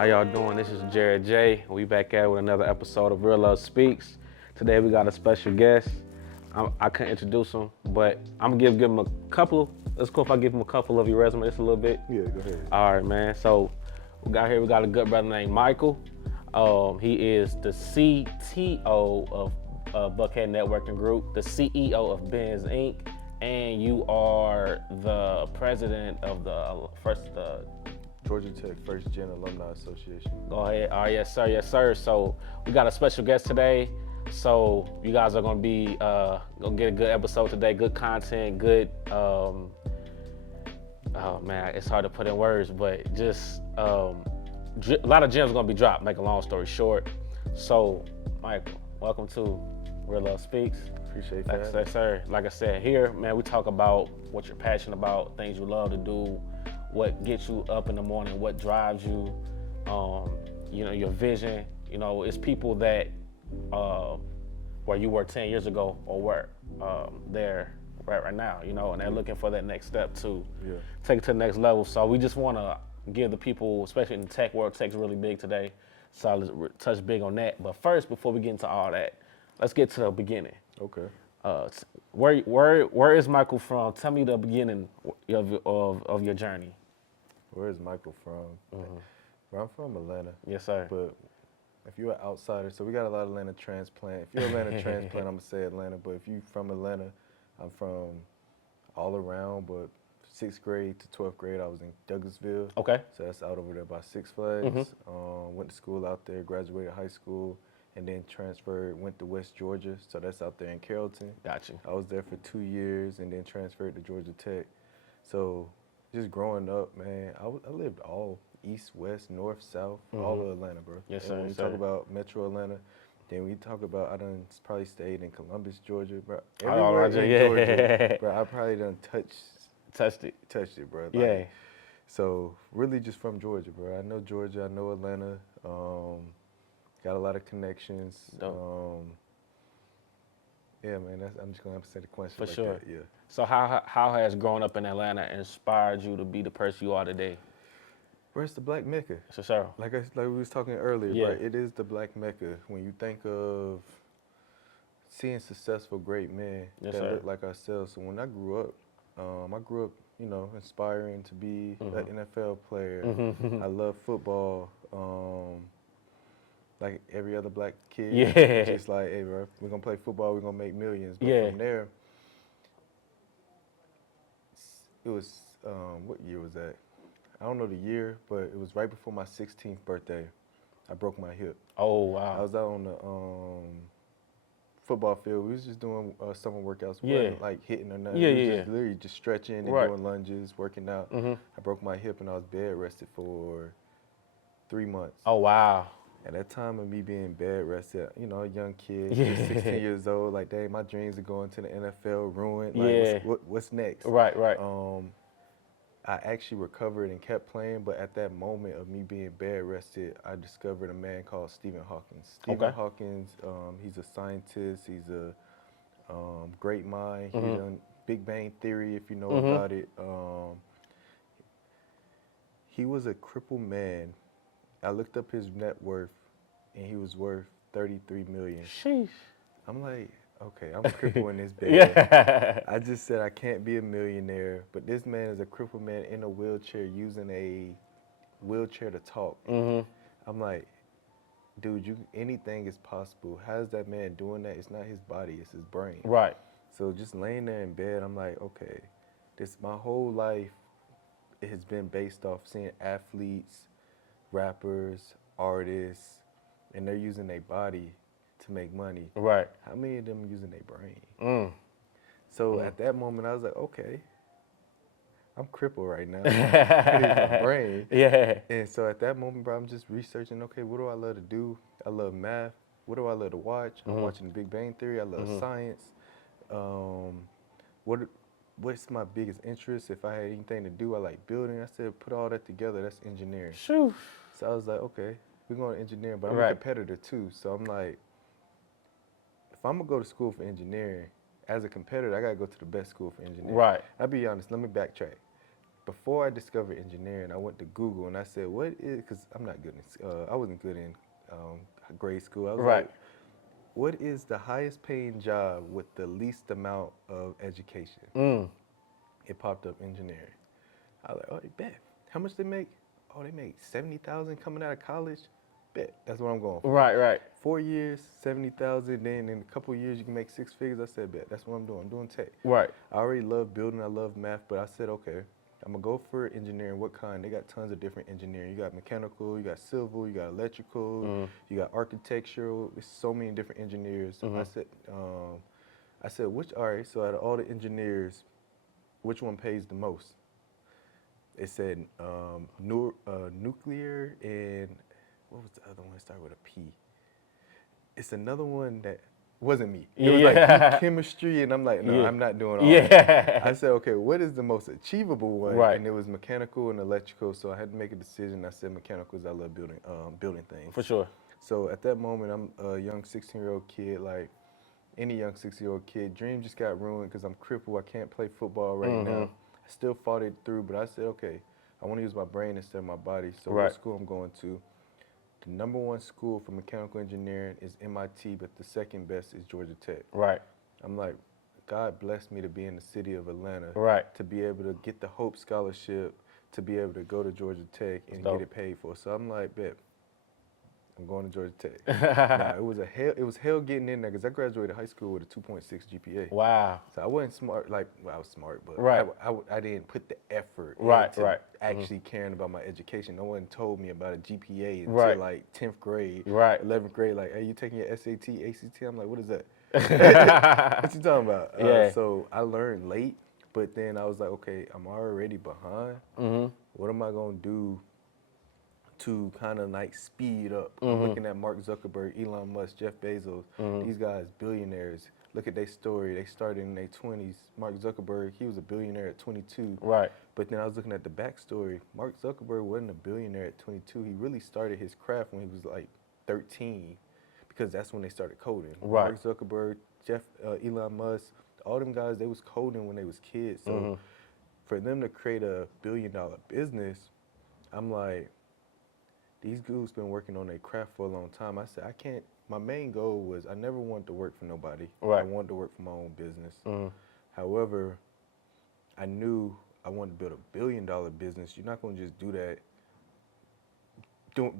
How y'all doing? This is Jared J. We back at it with another episode of Real Love Speaks. Today we got a special guest. I couldn't introduce him, but I'm gonna give him a couple. It's cool if I give him a couple of your resume just a little bit. Yeah, go ahead. All right, man. So we got a good brother named Michael. He is the CTO of Buckhead Networking Group, the CEO of Benz Inc., and you are the president of the Georgia Tech First Gen Alumni Association. Go ahead. All right, yes, sir. Yes, sir. So we got a special guest today. So you guys are gonna be gonna get a good episode today. Good content. Good. Oh man, it's hard to put in words, but just a lot of gems gonna be dropped. Make a long story short. So, Michael, welcome to Real Love Speaks. Appreciate Like that. sir. Like I said, here, man, we talk about what you're passionate about, things you love to do, what gets you up in the morning, what drives you, your vision. It's people that where you were 10 years ago or where they're right now, and they're looking for that next step to take it to the next level. So we just want to give the people, especially in the tech world, tech's really big today, so let's touch big on that. But first, before we get into all that, let's get to the beginning. Okay. Where is Michael from? Tell me the beginning of your journey. Where is Michael from? Well, I'm from Atlanta. Yes, sir. But if you're an outsider, so we got a lot of Atlanta transplant. If you're Atlanta transplant, I'm gonna say Atlanta. But if you from Atlanta, I'm from all around. But 6th grade to 12th grade, I was in Douglasville. Okay. So that's out over there by Six Flags. Went to school out there, graduated high school, and then transferred, went to West Georgia. So that's out there in Carrollton. Got you. I was there for 2 years and then transferred to Georgia Tech. So just growing up, man, I lived all east, west, north, south, all of Atlanta, bro. Yes, and sir, when we yes, talk sir. about Metro Atlanta, then we talk about I done probably stayed in Columbus, Georgia, bro. Oh, Everywhere Roger, in yeah. Georgia, bro. I probably done Touched it. touched it, bro. Like, Yeah. So really just from Georgia, bro. I know Georgia, I know Atlanta. Got a lot of connections. Dope. Yeah, man. I'm just gonna have to say the question For like sure. that. Yeah. So how has growing up in Atlanta inspired you to be the person you are today? Where's the Black Mecca? So, sir. Like we was talking earlier, Yeah. bro, it is the Black Mecca. When you think of seeing successful great men Yes, that sir. look like ourselves. So when I grew up, inspiring to be an NFL player. I love football. Like every other black kid. Yeah. Just like, hey, bro, we're gonna play football, we're gonna make millions. But Yeah. from there, it was, what year was that? I don't know the year, but it was right before my 16th birthday. I broke my hip. Oh, I wow. was out on the football field. We was just doing summer workouts. We Yeah. wasn't like hitting or nothing. Yeah, we was yeah, just literally just stretching and Right. doing lunges, working out. I broke my hip and I was bed rested for 3 months. Oh, wow. At that time of me being bed rested, a young kid, Yeah. just 16 years old, like, dang, my dreams are going to the NFL, ruined. Yeah. Like, what's next? Right. I actually recovered and kept playing, but at that moment of me being bed rested, I discovered a man called Stephen Hawking. Stephen Hawking, he's a scientist, he's a great mind. He done Big Bang Theory, if you know about it. He was a crippled man. I looked up his net worth, and he was worth $33 million. Sheesh. I'm like, okay, I'm crippled in this bed. Yeah. I just said I can't be a millionaire, but this man is a crippled man in a wheelchair using a wheelchair to talk. I'm like, dude, anything is possible. How's that man doing that? It's not his body, it's his brain. Right. So just laying there in bed, I'm like, okay, my whole life has been based off seeing athletes, rappers, artists, and they're using their body to make money. Right. How many of them are using their brain? So at that moment, I was like, okay, I'm crippled right now. I need my brain. Yeah. And so at that moment, bro, I'm just researching, okay, what do I love to do? I love math. What do I love to watch? I'm watching The Big Bang Theory. I love science. What's my biggest interest? If I had anything to do, I like building. I said, put all that together, that's engineering. Shoo. So I was like, okay, we're going to engineering, but I'm Right. a competitor too. So I'm like, if I'm gonna go to school for engineering, as a competitor, I gotta go to the best school for engineering. Right. I'll be honest, let me backtrack. before I discovered engineering, I went to Google and I said, what is, because I'm not good in, I wasn't good in grade school. I was Right. like, what is the highest paying job with the least amount of education? It popped up engineering. I was like, oh, they bet. How much they make? Oh, they make 70,000 coming out of college. Bet. That's what I'm going for. Right, right. 4 years, 70,000. Then in a couple of years, you can make 6 figures. I said, bet. That's what I'm doing. I'm doing tech. Right. I already love building. I love math. But I said, okay, I'm going to go for engineering. What kind? They got tons of different engineering. You got mechanical, you got civil, you got electrical, you got architectural. There's so many different engineers. I said, all right, so out of all the engineers, which one pays the most? It said nuclear and what was the other one? It started with a P. It's another one that wasn't me. It was like chemistry, and I'm like, no, I'm not doing all that. I said, okay, what is the most achievable one? Right. And it was mechanical and electrical, so I had to make a decision. I said mechanical because I love building things. For sure. So at that moment, I'm a young 16-year-old kid, like any young 16-year-old kid. Dream just got ruined because I'm crippled. I can't play football right now. I still fought it through, but I said, okay, I want to use my brain instead of my body. So what school I'm going to? The number one school for mechanical engineering is MIT, but the second best is Georgia Tech. Right. I'm like, God blessed me to be in the city of Atlanta. Right. To be able to get the Hope Scholarship, to be able to go to Georgia Tech and get it paid for. So I'm like, bet. I'm going to Georgia Tech. Now, it was hell getting in there because I graduated high school with a 2.6 GPA. Wow. So I wasn't smart, like, well, I was smart, but I didn't put the effort into actually caring about my education. No one told me about a GPA until like 10th grade, 11th grade. Like, hey, you taking your SAT, ACT? I'm like, what is that? What you talking about? So I learned late, but then I was like, okay, I'm already behind. What am I going to do to kind of like speed up? I'm looking at Mark Zuckerberg, Elon Musk, Jeff Bezos, these guys, billionaires. Look at their story. They started in their 20s. Mark Zuckerberg, he was a billionaire at 22. Right. But then I was looking at the backstory. Mark Zuckerberg wasn't a billionaire at 22. He really started his craft when he was like 13 because that's when they started coding. Right. Mark Zuckerberg, Elon Musk, all them guys, they was coding when they was kids. So for them to create a billion-dollar business, I'm like, these dudes been working on their craft for a long time. I said, I can't, my main goal was I never wanted to work for nobody. Right. I wanted to work for my own business. However, I knew I wanted to build a billion-dollar business. You're not going to just do that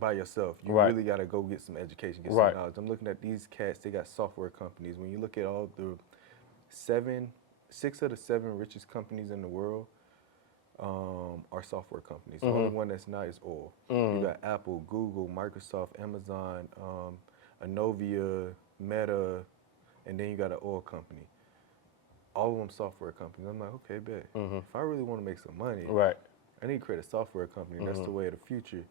by yourself. You really got to go get some education, get some knowledge. I'm looking at these cats, they got software companies. When you look at all the 6 of the 7 richest companies in the world, are software companies. The only one that's not is oil. You got Apple, Google, Microsoft, Amazon, Anovia, Meta, and then you got an oil company. All of them software companies. I'm like, okay, bet. If I really want to make some money, I need to create a software company. That's the way of the future.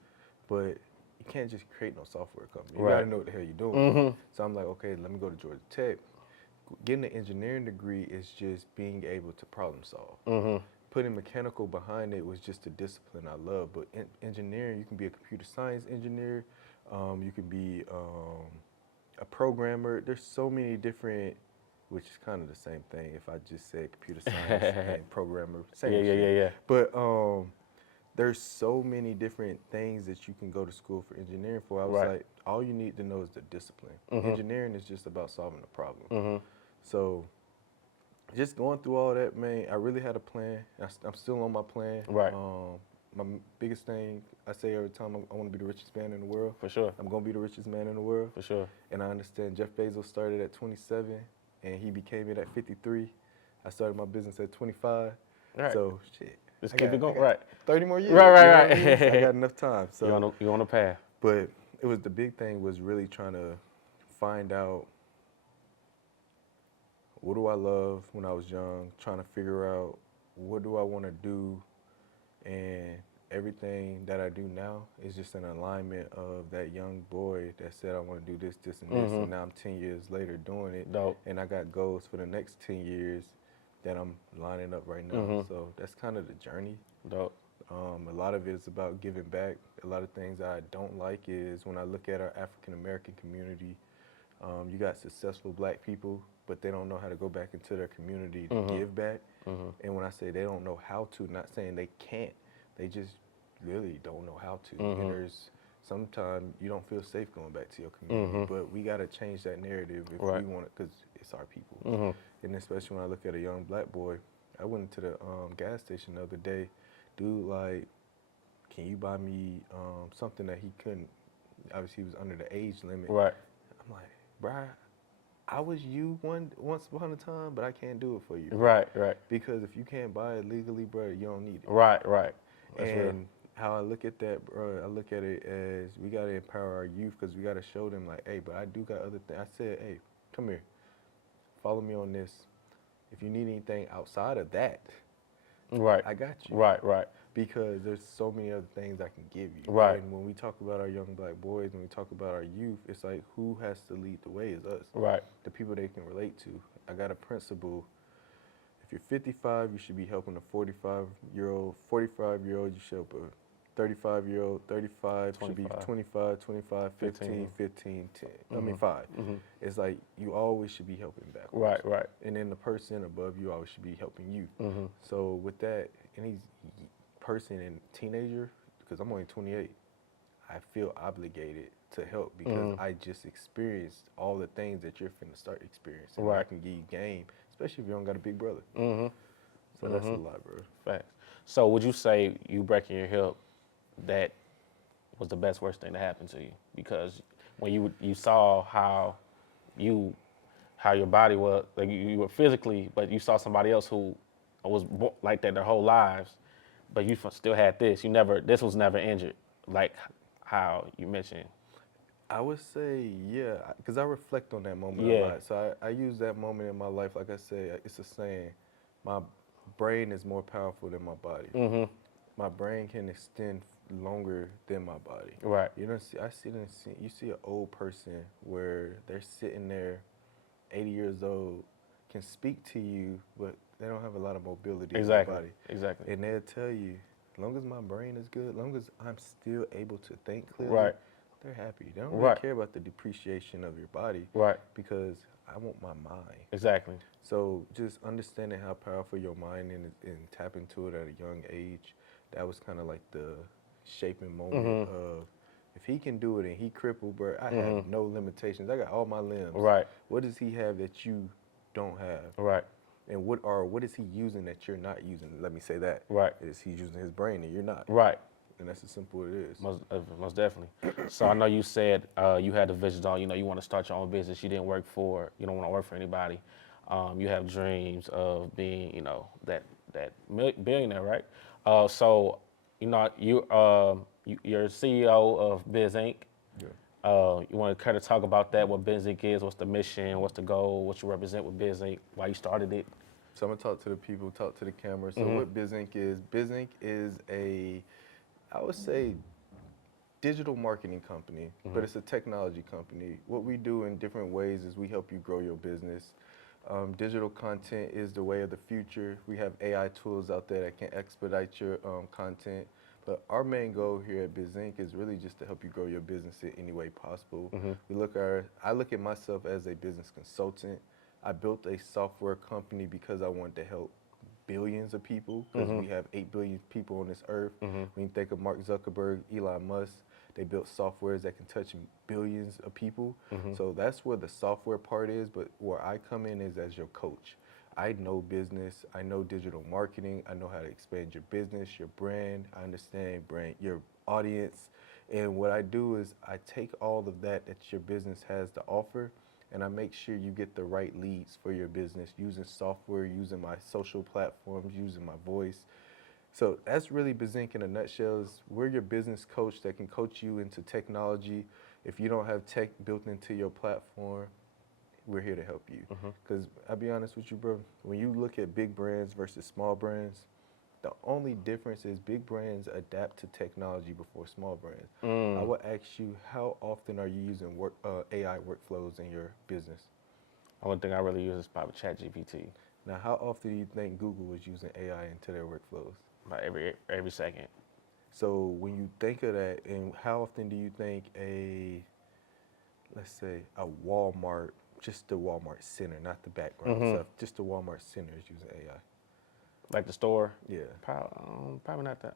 But you can't just create no software company. You got to know what the hell you're doing. So I'm like, okay, let me go to Georgia Tech. Getting an engineering degree is just being able to problem solve. Putting mechanical behind it was just a discipline I love. But in engineering, you can be a computer science engineer. You can be a programmer. There's so many different, which is kind of the same thing. If I just said computer science and programmer, same shit. But there's so many different things that you can go to school for engineering for. I was like, all you need to know is the discipline. Engineering is just about solving a problem. So just going through all that, man, I really had a plan. I'm still on my plan. My biggest thing, I say every time, I want to be the richest man in the world. For sure. I'm going to be the richest man in the world. For sure. And I understand Jeff Bezos started at 27, and he became it at 53. I started my business at 25. So, shit. Just keep it going. 30 more years. Right. I mean? So I got enough time. So you're on a path. But it was the big thing was really trying to find out what do I love when I was young, trying to figure out what do I want to do, and everything that I do now is just an alignment of that young boy that said I want to do this, this, and this, and now I'm 10 years later doing it. Dope. And I got goals for the next 10 years that I'm lining up right now. So that's kind of the journey. Dope. A lot of it is about giving back. A lot of things I don't like is when I look at our African American community, You got successful black people, but they don't know how to go back into their community to Mm-hmm. give back. Mm-hmm. And when I say they don't know how to, not saying they can't, they just really don't know how to. And Mm-hmm. there's sometimes you don't feel safe going back to your community, Mm-hmm. but we got to change that narrative if Right. we want it, because it's our people. Mm-hmm. And especially when I look at a young black boy, I went into the gas station the other day. Dude, like, can you buy me something that he couldn't? Obviously, he was under the age limit. Right. I'm like, bruh, I was you once upon a time, but I can't do it for you, bro. Right. Right. Because if you can't buy it legally, bro, you don't need it. Right. Right. That's real. And how I look at that, bro, I look at it as we gotta empower our youth, because we gotta show them like, hey, but I do got other things. I said, hey, come here, follow me on this. If you need anything outside of that, Right. I got you. Right. Right. Because there's so many other things I can give you. Right. And when we talk about our young black boys, when we talk about our youth, it's like, who has to lead the way is us. Right. The people they can relate to. I got a principle. If you're 55, you should be helping a 45-year-old. 45-year-old, you should help a 35-year-old. 35 should be 25. 25, 25, 15, 15. 15, 10. I Mm-hmm. mean, 5. Mm-hmm. It's like you always should be helping backwards. Right. Right. And then the person above you always should be helping you. Mm-hmm. So with that, any person and teenager, because I'm only 28, I feel obligated to help because I just experienced all the things that you're finna start experiencing. I Right. can give you game, especially if you don't got a big brother. Mm-hmm. So that's a lot, bro. Facts. So would you say you breaking your hip, that was the best worst thing to happen to you? Because when you saw how your body was, like you were physically, but you saw somebody else who was like that their whole lives, but you still had this. This was never injured, like how you mentioned. I would say, yeah, because I reflect on that moment Yeah. a lot. So I use that moment in my life, like I said, it's a saying, my brain is more powerful than my body. Mm-hmm. My brain can extend longer than my body. Right. You know, you see an old person where they're sitting there, 80 years old, can speak to you, but they don't have a lot of mobility Exactly. in their body. Exactly. And they'll tell you, as long as my brain is good, as long as I'm still able to think clearly, Right. they're happy. They don't really Right. care about the depreciation of your body, Right. because I want my mind. Exactly. So just understanding how powerful your mind is and tap into it at a young age, that was kind of like the shaping moment of, if he can do it and he crippled, bro, I have no limitations. I got all my limbs. Right. What does he have that you don't have? Right. And what is he using that you're not using? Let me say that. Right. Is he using his brain and you're not? Right. And that's as simple as it is. Most definitely. So I know you said you had the vision on, you want to start your own business. You don't want to work for anybody. You have dreams of being, that billionaire, right? So, you're CEO of Biz Inc. Yeah. You want to kind of talk about that, what Biz Inc. is, what's the mission, what's the goal, what you represent with Biz Inc., why you started it? So I'm gonna talk to the people, talk to the camera. So what Biz Inc. is a, I would say, digital marketing company, but it's a technology company. What we do in different ways is we help you grow your business. Digital content is the way of the future. We have AI tools out there that can expedite your content. But our main goal here at Biz Inc. is really just to help you grow your business in any way possible. I look at myself as a business consultant. I built a software company because I wanted to help billions of people, because we have 8 billion people on this earth. When you think of Mark Zuckerberg, Elon Musk, they built softwares that can touch billions of people. So that's where the software part is, but where I come in is as your coach. I know business, I know digital marketing, I know how to expand your business, your brand, I understand your audience. And what I do is I take all of that your business has to offer, and I make sure you get the right leads for your business using software, using my social platforms, using my voice. So that's really Biz Inc. in a nutshell. We're your business coach that can coach you into technology. If you don't have tech built into your platform, we're here to help you. Because I'll be honest with you, bro, when you look at big brands versus small brands, the only difference is big brands adapt to technology before small brands. I will ask you, how often are you using AI workflows in your business? One thing I really use is probably ChatGPT. Now, how often do you think Google is using AI into their workflows? About every second. So when you think of that, and how often do you think a let's say a Walmart, just the Walmart center, not the background stuff, just the Walmart center is using AI. Like the store? Yeah. Probably not that.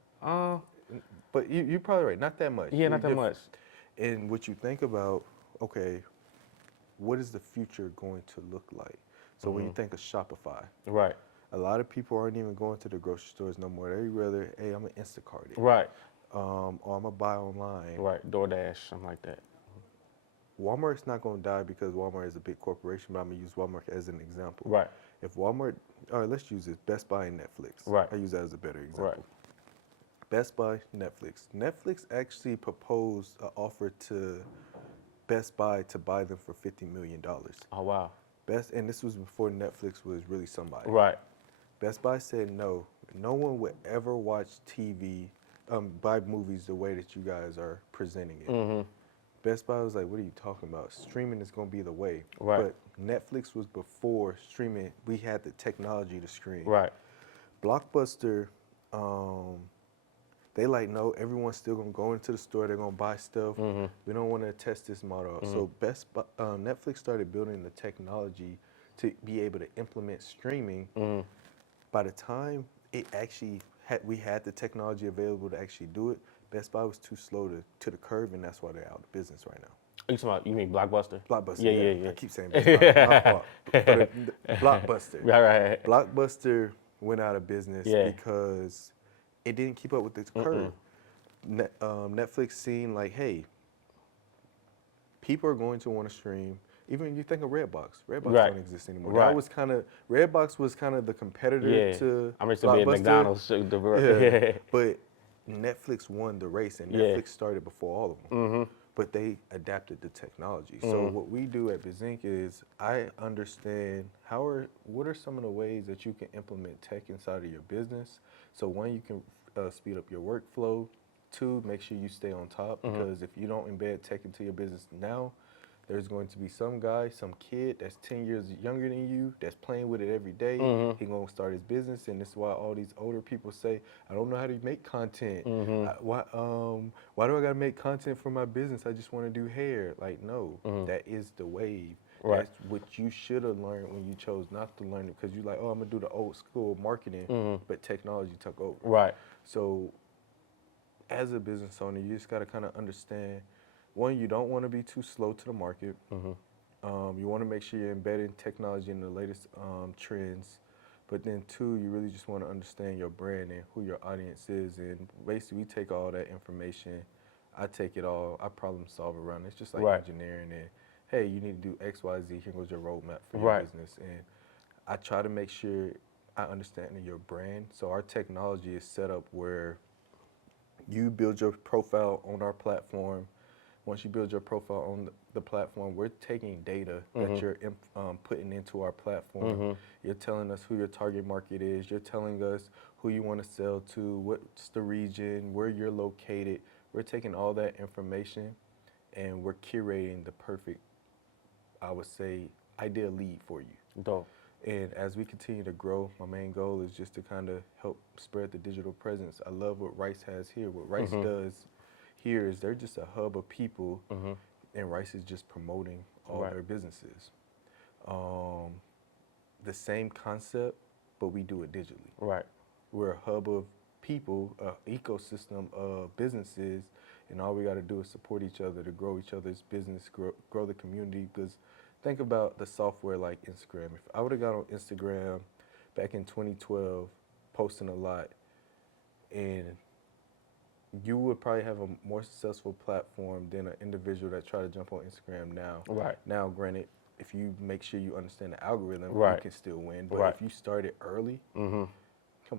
But you're probably right, not that much. Yeah, not that much. And what you think about, okay, what is the future going to look like? So when you think of Shopify, Right. a lot of people aren't even going to the grocery stores no more. They rather, hey, I'm gonna Instacart it. Right. Or I'm gonna buy online. Right. DoorDash, something like that. Walmart's not gonna die because Walmart is a big corporation, but I'm gonna use Walmart as an example. Right. If Walmart, all right, let's use this, Best Buy and Netflix. Right. I use that as a better example. Right. Best Buy, Netflix. Netflix actually proposed an offer to Best Buy to buy them for $50 million. Oh, wow. And this was before Netflix was really somebody. Right. Best Buy said no. No one would ever watch TV, buy movies the way that you guys are presenting it. Best Buy was like, what are you talking about? Streaming is going to be the way. Right. But Netflix was before streaming. We had the technology to stream. Right. Blockbuster, they like, no, everyone's still going to go into the store. They're going to buy stuff. We don't want to test this model. So Netflix started building the technology to be able to implement streaming. By the time it actually we had the technology available to actually do it, Best Buy was too slow to the curve, and that's why they're out of business right now. You mean Blockbuster? Blockbuster. Yeah. I keep saying Best Buy. My fault. But Blockbuster. Right. Blockbuster went out of business Yeah. because it didn't keep up with the curve. Netflix seen like, hey, people are going to want to stream. Even you think of Redbox. Redbox don't exist anymore. Right. That was Redbox was kind of the competitor to I'm used to be at Blockbuster. McDonald's. But Netflix won the race, and Netflix started before all of them. But they adapted the technology. So what we do at Bizink is I understand what are some of the ways that you can implement tech inside of your business. So one, you can speed up your workflow. Two, make sure you stay on top, because if you don't embed tech into your business now, there's going to be some guy, some kid that's 10 years younger than you that's playing with it every day. He's going to start his business, and this is why all these older people say, I don't know how to make content. Why do I got to make content for my business? I just want to do hair. Like, no, that is the wave. Right. That's what you should have learned when you chose not to learn it, because you're like, oh, I'm going to do the old school marketing, but technology took over. Right. So as a business owner, you just got to kind of understand, one, you don't want to be too slow to the market. You want to make sure you're embedding technology in the latest trends. But then two, you really just want to understand your brand and who your audience is. And basically, we take all that information. I take it all. I problem solve around it. It's just like engineering. And hey, you need to do X, Y, Z. Here goes your roadmap for your business. And I try to make sure I understand your brand. So our technology is set up where you build your profile on our platform. Once you build your profile on the platform, we're taking data that you're putting into our platform. You're telling us who your target market is. You're telling us who you want to sell to, what's the region, where you're located. We're taking all that information and we're curating the perfect, I would say, ideal lead for you. Dope. And as we continue to grow, my main goal is just to kind of help spread the digital presence. I love what Rice has here. What Rice does here is they're just a hub of people, and Rice is just promoting all their businesses. The same concept, but we do it digitally. Right. We're a hub of people, an ecosystem of businesses, and all we got to do is support each other to grow each other's business, grow the community. Because think about the software like Instagram. If I would have got on Instagram back in 2012, posting a lot, and you would probably have a more successful platform than an individual that try to jump on Instagram now. Right. Now, granted, if you make sure you understand the algorithm, you can still win. But if you started early, come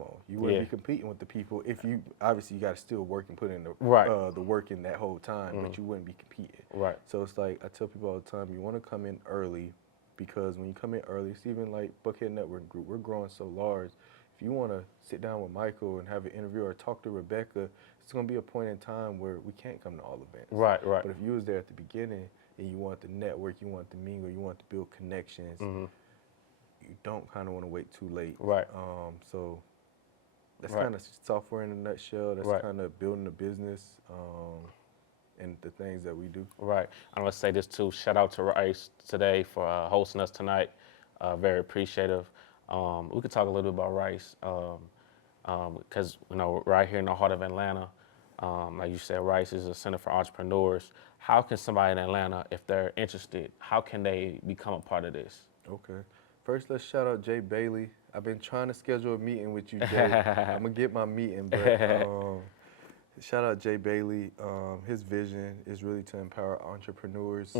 on, you wouldn't be competing with the people. If you obviously you got to still work and put in the work in that whole time, but you wouldn't be competing. Right. So it's like I tell people all the time, you want to come in early, because when you come in early, it's even like Buckhead Network Group. We're growing so large. If you want to sit down with Michael and have an interview or talk to Rebecca, it's going to be a point in time where we can't come to all events. Right. But if you was there at the beginning and you want to network, you want to mingle, you want to build connections, you don't kind of want to wait too late. Right. So that's kind of software in a nutshell. That's kind of building a business. and the things that we do. Right. I'm gonna say this too. Shout out to Rice today for hosting us tonight. Very appreciative. We could talk a little bit about Rice because right here in the heart of Atlanta, like you said, Rice is a center for entrepreneurs. How can somebody in Atlanta, if they're interested, how can they become a part of this? Okay. First, let's shout out Jay Bailey. I've been trying to schedule a meeting with you, Jay. I'm gonna get my meeting, but shout out Jay Bailey. His vision is really to empower entrepreneurs.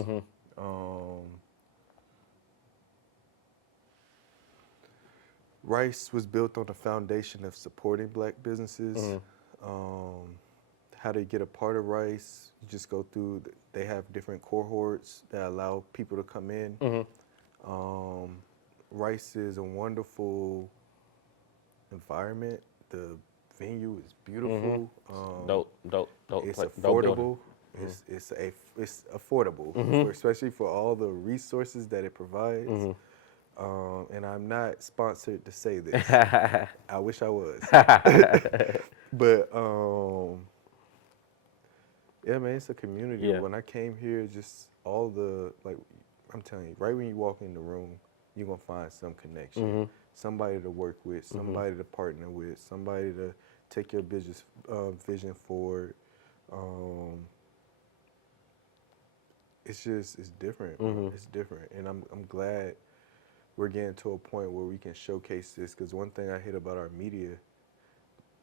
Rice was built on the foundation of supporting black businesses. How to get a part of Rice, you just go through, they have different cohorts that allow people to come in. Rice is a wonderful environment. The venue is beautiful. Dope It's dope building. affordable. It's affordable, especially for all the resources that it provides. And I'm not sponsored to say this. I wish I was. But yeah, man, it's a community. Yeah. When I came here, just all the, like, I'm telling you, right when you walk in the room, you're gonna find some connection, somebody to work with, somebody to partner with, somebody to take your business vision forward. It's different. It's different, and I'm glad we're getting to a point where we can showcase this. Because one thing I hate about our media,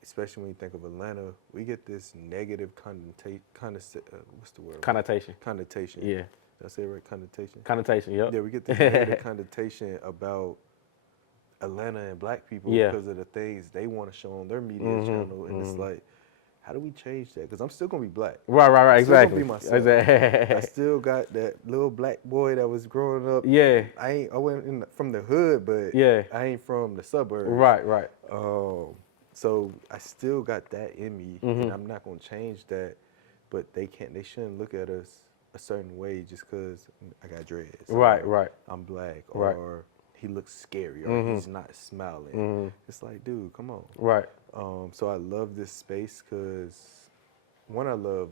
especially when you think of Atlanta, we get this negative what's the word? Connotation. Connotation. Yeah. Did I say it right? Connotation. Connotation. Yep. Yeah, we get this negative connotation about Atlanta and black people because of the things they want to show on their media channel, and it's like, how do we change that? Because I'm still gonna be black. Right. I'm still Exactly. gonna be myself. I still got that little black boy that was growing up. Yeah. I went from the hood, but Yeah. I ain't from the suburbs. Right. So I still got that in me, and I'm not gonna change that. But they shouldn't look at us a certain way just because I got dreads. Right. I'm black, Right. or he looks scary, or he's not smiling. It's like, dude, come on. Right. So I love this space because, one, I love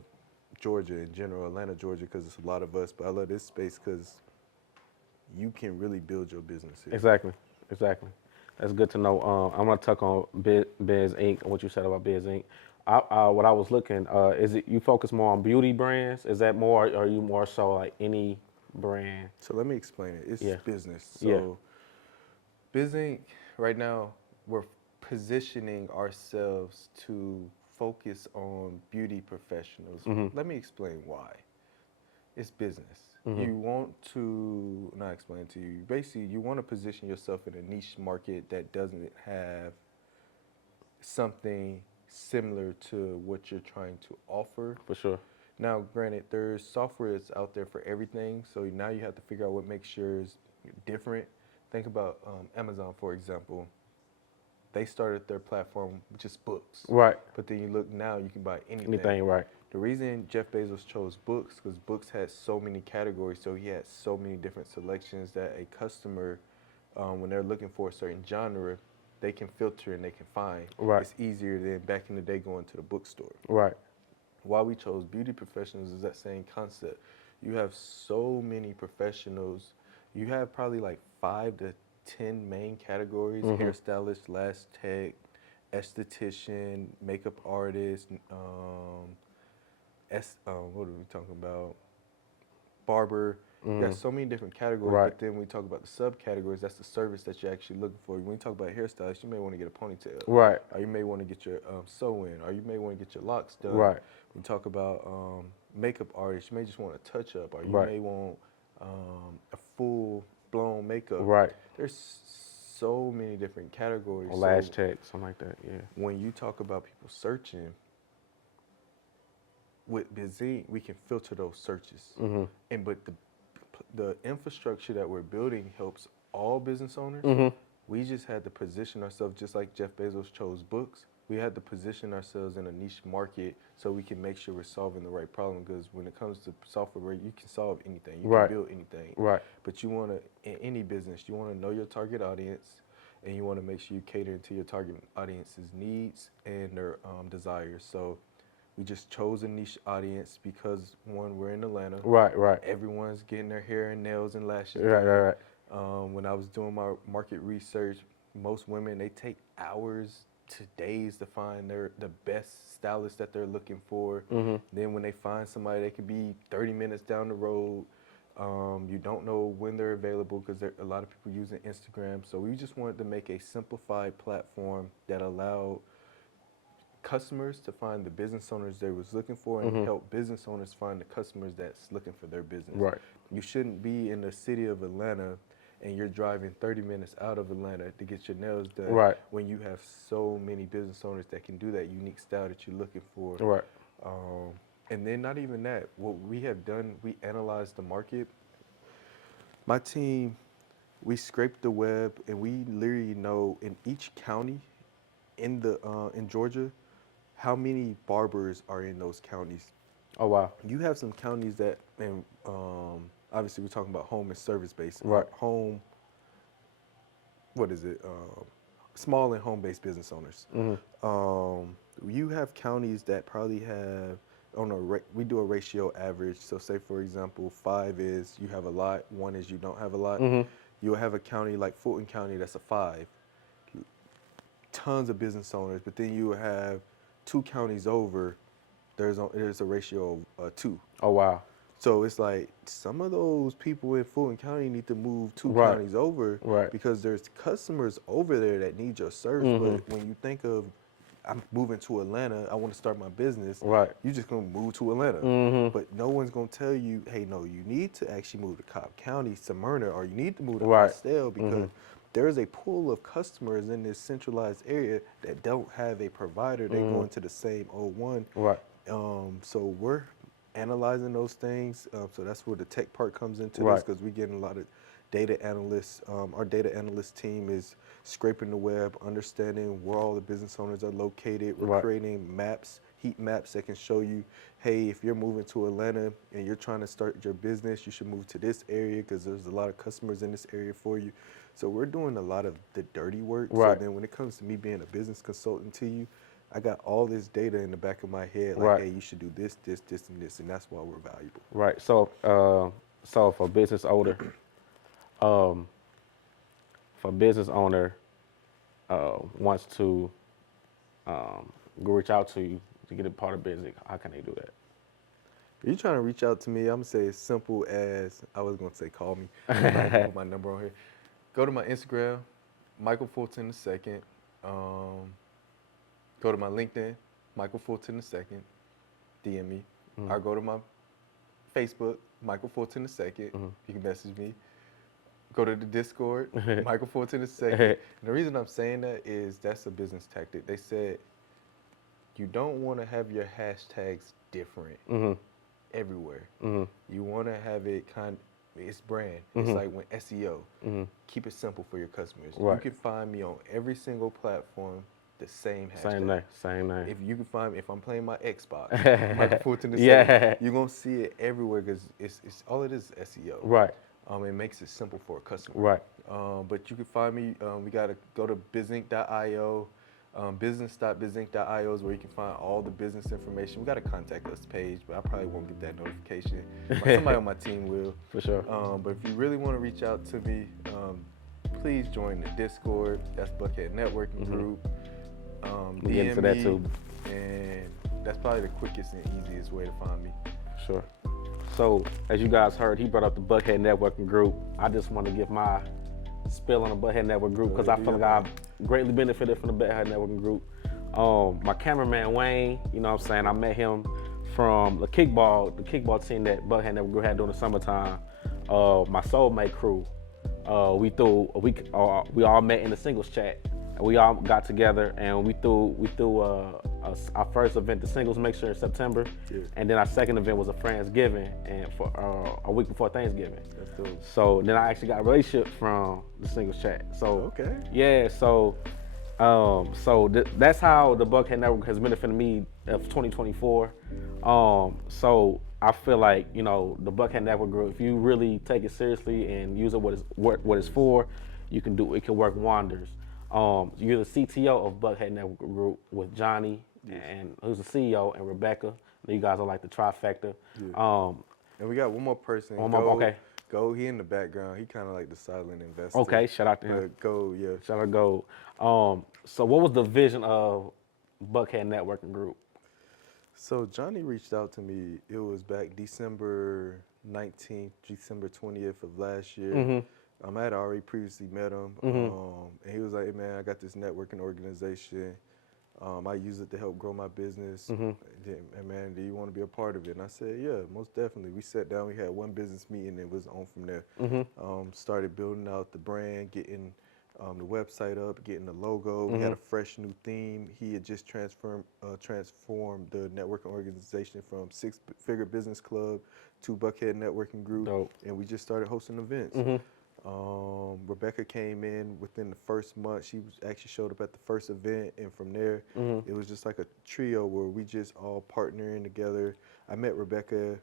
Georgia in general, Atlanta, Georgia, because it's a lot of us. But I love this space because you can really build your business here. Exactly. That's good to know. I'm gonna talk on Biz Inc. What you said about Biz Inc. What I was looking, is it you focus more on beauty brands? Is that more, or are you more so like any brand? So let me explain it. It's business. So Yeah. Biz Inc. right now, we're positioning ourselves to focus on beauty professionals. Let me explain why. It's business. You want to, not explain to you, basically you want to position yourself in a niche market that doesn't have something similar to what you're trying to offer. For sure. Now, granted, there's software that's out there for everything, so now you have to figure out what makes yours different. Think about Amazon, for example. They started their platform with just books. Right. But then you look now, you can buy anything. Anything. Right. The reason Jeff Bezos chose books, because books had so many categories, so he had so many different selections that a customer, when they're looking for a certain genre, they can filter and they can find. Right. It's easier than back in the day going to the bookstore. Right. Why we chose beauty professionals is that same concept. You have so many professionals. You have probably like 5 to 10 main categories: hairstylist, lash tech, esthetician, makeup artist, what are we talking about? Barber. You got so many different categories, Right. but then when we talk about the subcategories, that's the service that you're actually looking for. When you talk about hairstylist, you may want to get a ponytail. Right. Or you may want to get your sew-in, or you may want to get your locks done. Right. When you talk about makeup artists, you may just want a touch-up, or you Right. may want a full-blown makeup. Right. There's so many different categories. Or lash tech, something like that. Yeah. When you talk about people searching, with Busy, we can filter those searches. But the infrastructure that we're building helps all business owners. We just had to position ourselves, just like Jeff Bezos chose books. We had to position ourselves in a niche market so we can make sure we're solving the right problem. Because when it comes to software, you can solve anything. You Right. can build anything. Right. But you want to, in any business, you want to know your target audience, and you want to make sure you cater to your target audience's needs and their desires. So We just chose a niche audience because one, we're in Atlanta. Right, right. Everyone's getting their hair and nails and lashes Right, done. right, When I was doing my market research, most women, they take hours to days to find the best stylist that they're looking for. Then when they find somebody, they could be 30 minutes down the road. You don't know when they're available because a lot of people using Instagram. So we just wanted to make a simplified platform that allowed customers to find the business owners they was looking for and help business owners find the customers that's looking for their business. Right. You shouldn't be in the city of Atlanta and you're driving 30 minutes out of Atlanta to get your nails done Right. when you have so many business owners that can do that unique style that you're looking for. Right. And then not even that, what we have done, we analyzed the market. My team, we scraped the web and we literally know in each county in Georgia, how many barbers are in those counties. Oh, wow. You have some counties that, and obviously we're talking about home and service based. Right. Home, what is it? Small and home based business owners. You have counties that probably have, we do a ratio average. So say for example, 5 is you have a lot, 1 is you don't have a lot. You'll have a county like Fulton County that's a 5. Tons of business owners, but then you have 2 counties over, there's a ratio of 2. Oh, wow. So it's like some of those people in Fulton County need to move 2 Right. counties over because there's customers over there that need your service. But when you think of, I'm moving to Atlanta, I want to start my business, Right. you're just going to move to Atlanta. But no one's going to tell you, hey, no, you need to actually move to Cobb County, Smyrna, or you need to move to Castell because there is a pool of customers in this centralized area that don't have a provider. They go into the same old one. Right. So we're analyzing those things. So that's where the tech part comes into Right. this because we're getting a lot of data analysts. Our data analyst team is scraping the web, understanding where all the business owners are located. We're creating maps, heat maps that can show you, hey, if you're moving to Atlanta and you're trying to start your business, you should move to this area because there's a lot of customers in this area for you. So we're doing a lot of the dirty work. Right. So then when it comes to me being a business consultant to you, I got all this data in the back of my head, like, hey, you should do this, this, this, and this, and that's why we're valuable. Right. So, so for business owner, wants to go reach out to you to get a part of business, how can they do that? If you're trying to reach out to me, I'm gonna say as simple as, I was gonna say call me. I'm not gonna put my number on here. Go to my Instagram, Michael Fulton II. Go to my LinkedIn, Michael Fulton II. DM me. Or go to my Facebook, Michael Fulton II. You can message me. Go to the Discord, Michael Fulton II. And the reason I'm saying that is that's a business tactic. They said you don't want to have your hashtags different everywhere. You want to have it it's brand. It's like when SEO. Keep it simple for your customers. Right. You can find me on every single platform, the same hashtag. Same name. If you can find me, if I'm playing my Xbox, Michael Fulton II, you're gonna see it everywhere because it's all it is SEO. Right. It makes it simple for a customer. Right. But you can find me. We gotta go to bizinc.io. Business.bizinc.io is where you can find all the business information. We got a contact us page, but I probably won't get that notification. Somebody on my team will. For sure. But if you really want to reach out to me, please join the Discord. That's Buckhead Networking Group. We'll get into that me, too. And that's probably the quickest and easiest way to find me. Sure. So, as you guys heard, he brought up the Buckhead Networking Group. I just want to give my spill on the Buckhead Network Group because I feel like I've greatly benefited from the Buckhead Networking Group. My cameraman, Wayne, you know what I'm saying, I met him from the kickball team that Buckhead Network Group had during the summertime. My soulmate crew, we all met in the singles chat. We all got together and we threw our first event, the Singles Mixer, in September, and then our second event was a Friendsgiving, and for a week before Thanksgiving. That's dope. So then I actually got a relationship from the singles chat. So okay. Yeah, so that's how the Buckhead Network has benefited me of 2024. So I feel like the Buckhead Network Group, if you really take it seriously and use it what it's for, it can work wonders. You're the CTO of Buckhead Network Group with Johnny, Yes. and who's the CEO, and Rebecca. You guys are like the trifecta. Yeah. Um, And we got one more person. one more, okay, He in the background. He kind of like the silent investor. okay. Shout out to him. But Go, yeah. Shout out Gold. So what was the vision of Buckhead Networking Group? So Johnny reached out to me. It was back December 19th, December 20th of last year. Mm-hmm. I had already previously met him. Mm-hmm. And he was like, hey, man, I got this networking organization. I use it to help grow my business. Mm-hmm. And man, do you want to be a part of it? And I said, yeah, most definitely. We sat down, we had one business meeting, and it was on from there. Mm-hmm. Started building out the brand, getting the website up, getting the logo. We had a fresh new theme. He had just transformed the networking organization from six-figure business club to Buckhead Networking Group. Dope. And we just started hosting events. Rebecca came in within the first month. She actually showed up at the first event, and from there, it was just like a trio where we just all partnering together. I met Rebecca,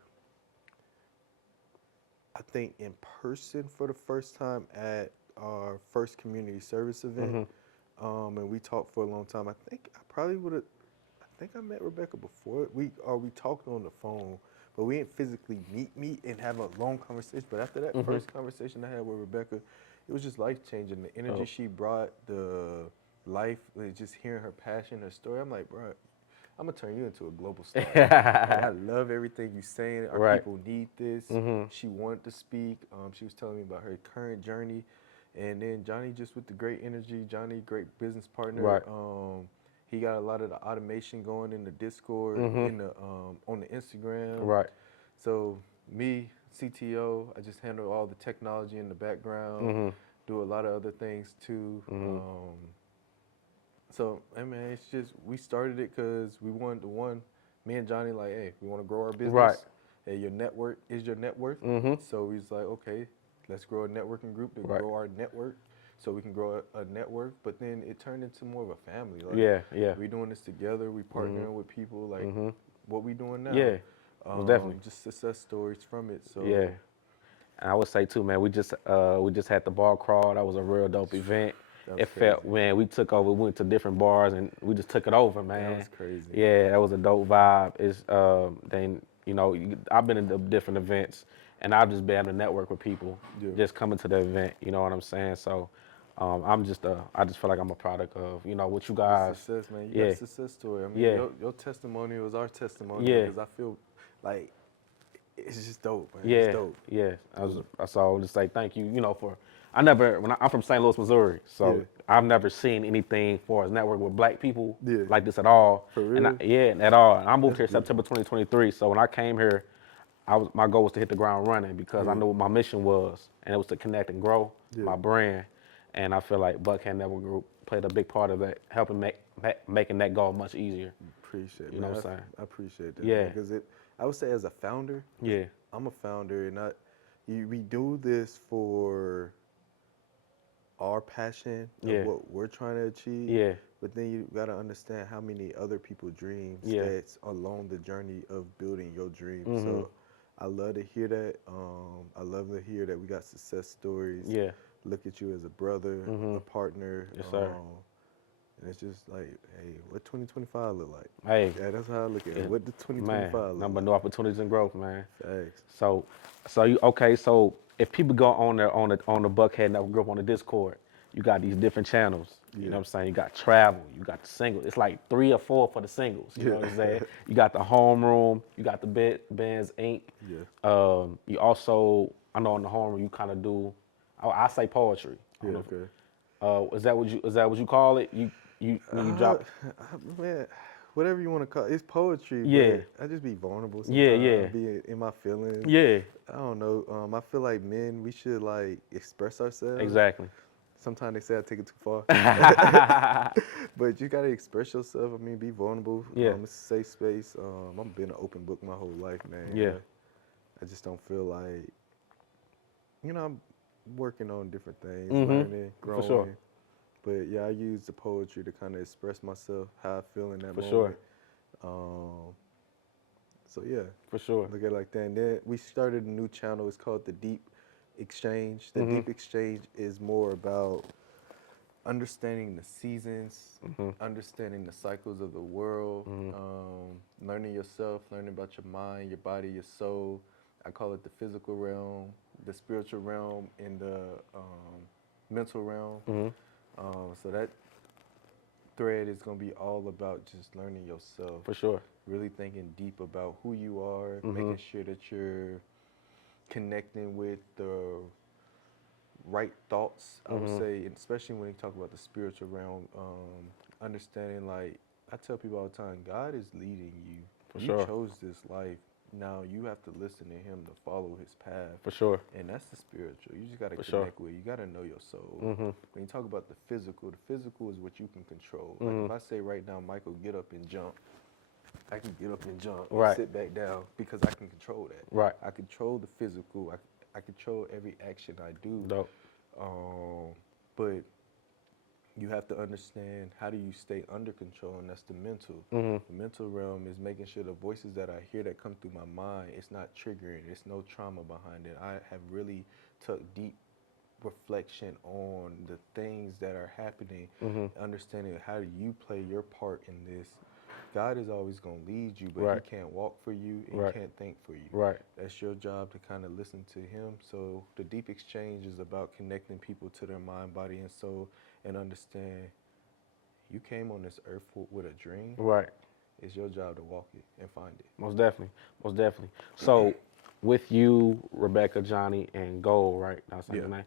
I think, in person for the first time at our first community service event, and we talked for a long time. I think I probably would have. I think I met Rebecca before. We talked on the phone, but we didn't physically meet and have a long conversation. But after that first conversation I had with Rebecca, it was just life changing. The energy she brought, the life, like, just hearing her passion, her story. I'm like, bro, I'm gonna turn you into a global star. Like, I love everything you're saying. Our Right. people need this. She wanted to speak. She was telling me about her current journey, and then Johnny just with the great energy. Johnny, great business partner. Right. He got a lot of the automation going in the Discord, in the on the Instagram. Right. So me, CTO, I just handle all the technology in the background. Do a lot of other things too. So, hey man, it's just, we started it because we wanted to, me and Johnny, like, hey, we want to grow our business. Right. Hey, your network is your net worth. So he's like, okay, let's grow a networking group to Right. grow our network so we can grow a network. But then it turned into more of a family. Like, Yeah. we doing this together. We partnering with people. Like, what we doing now? Yeah. Most definitely. Just success stories from it. So Yeah. And I would say too, man, we just had the bar crawl. That was a real dope event. That was It felt, crazy. man, we took over, we went to different bars and we just took it over, man. That was crazy. Yeah, that was a dope vibe. It's then, I've been in the different events and I've just been able to network with people just coming to the event, you know what I'm saying? So I just feel like I'm a product of, what you guys. Success, man. You got Yeah. a success story. I mean, Yeah. your testimony was our testimony. Yeah. Because I feel like it's just dope, man. Yeah, It's dope. yeah. So I would just say thank you, I'm from St. Louis, Missouri, so Yeah. I've never seen anything for as network with black people Yeah. like this at all. For And real? yeah, at all. And I moved That's here September 2023, so when I came here, my goal was to hit the ground running because I Yeah. knew what my mission was, and it was to connect and grow Yeah. my brand. And I feel like Buckhead Network Group played a big part of that, helping making that goal much easier. Appreciate it. You know man. what I'm saying? I appreciate that. Yeah. Because I would say as a founder, Yeah, I'm a founder, and we do this for our passion of Yeah. what we're trying to achieve. yeah, But then you got to understand how many other people's dreams Yeah. that's along the journey of building your dream. Mhm. So I love to hear that. I love to hear that we got success stories. yeah. Look at you as a brother, a partner. Yes, sir. And it's just like, hey, what 2025 look like? Hey, Yeah, that's how I look at it. Yeah. What did 2025 man, look number like? new opportunities and growth, man. Thanks. So you okay? So if people go on the Buckhead Network Group on the Discord, you got these different channels. You know what I'm saying? You got travel, you got the singles. It's like 3 or 4 for the singles. You know what I'm saying? You got the homeroom, you got the Benz Inc. Yeah. You also, I know in the homeroom you kind of do. I say poetry. I don't Yeah, know if- okay. Is that what you call it? When you drop. Man, whatever you want to call it. It's poetry, Yeah. but I just be vulnerable Yeah, sometimes. yeah. I be in my feelings. Yeah, I don't know. I feel like men, we should like express ourselves. exactly. Sometimes they say I take it too far. yeah, But you gotta express yourself. I mean, be vulnerable. Yeah. It's a safe space. I've been an open book my whole life, man. Yeah. I just don't feel like, I'm working on different things, Mhm. learning, For growing. sure. But yeah, I use the poetry to kind of express myself, how I feel in that For moment. sure. So yeah, For sure. look at it like that. And then we started a new channel. It's called the Deep Exchange. The Mhm. Deep Exchange is more about understanding the seasons, understanding the cycles of the world, learning yourself, learning about your mind, your body, your soul. I call it the physical realm, the spiritual realm, and the mental realm. So that thread is going to be all about just learning yourself. For sure. Really thinking deep about who you are, making sure that you're connecting with the right thoughts, I would say, and especially when you talk about the spiritual realm, understanding, like, I tell people all the time, God is leading you. For You sure. chose this life. Now you have to listen to him to follow his path. For sure. And that's the spiritual. You just got to For connect sure. with it. You got to know your soul. When you talk about the physical is what you can control. Like if I say right now, Michael, get up and jump, I can get up and jump and Right. sit back down because I can control that. Right. I control the physical. I control every action I do. Dope. But you have to understand, how do you stay under control, and that's the mental. The mental realm is making sure the voices that I hear that come through my mind, it's not triggering, it's no trauma behind it. I have really took deep reflection on the things that are happening, understanding how do you play your part in this. God is always going to lead you, but Right. he can't walk for you and Right. can't think for you. Right. That's your job to kind of listen to him. So the deep exchange is about connecting people to their mind, body, and soul, and understand you came on this earth with a dream. Right. It's your job to walk it and find it. Most definitely. Most definitely. So, with you, Rebecca, Johnny, and Gold, right? That's like Yeah. your name.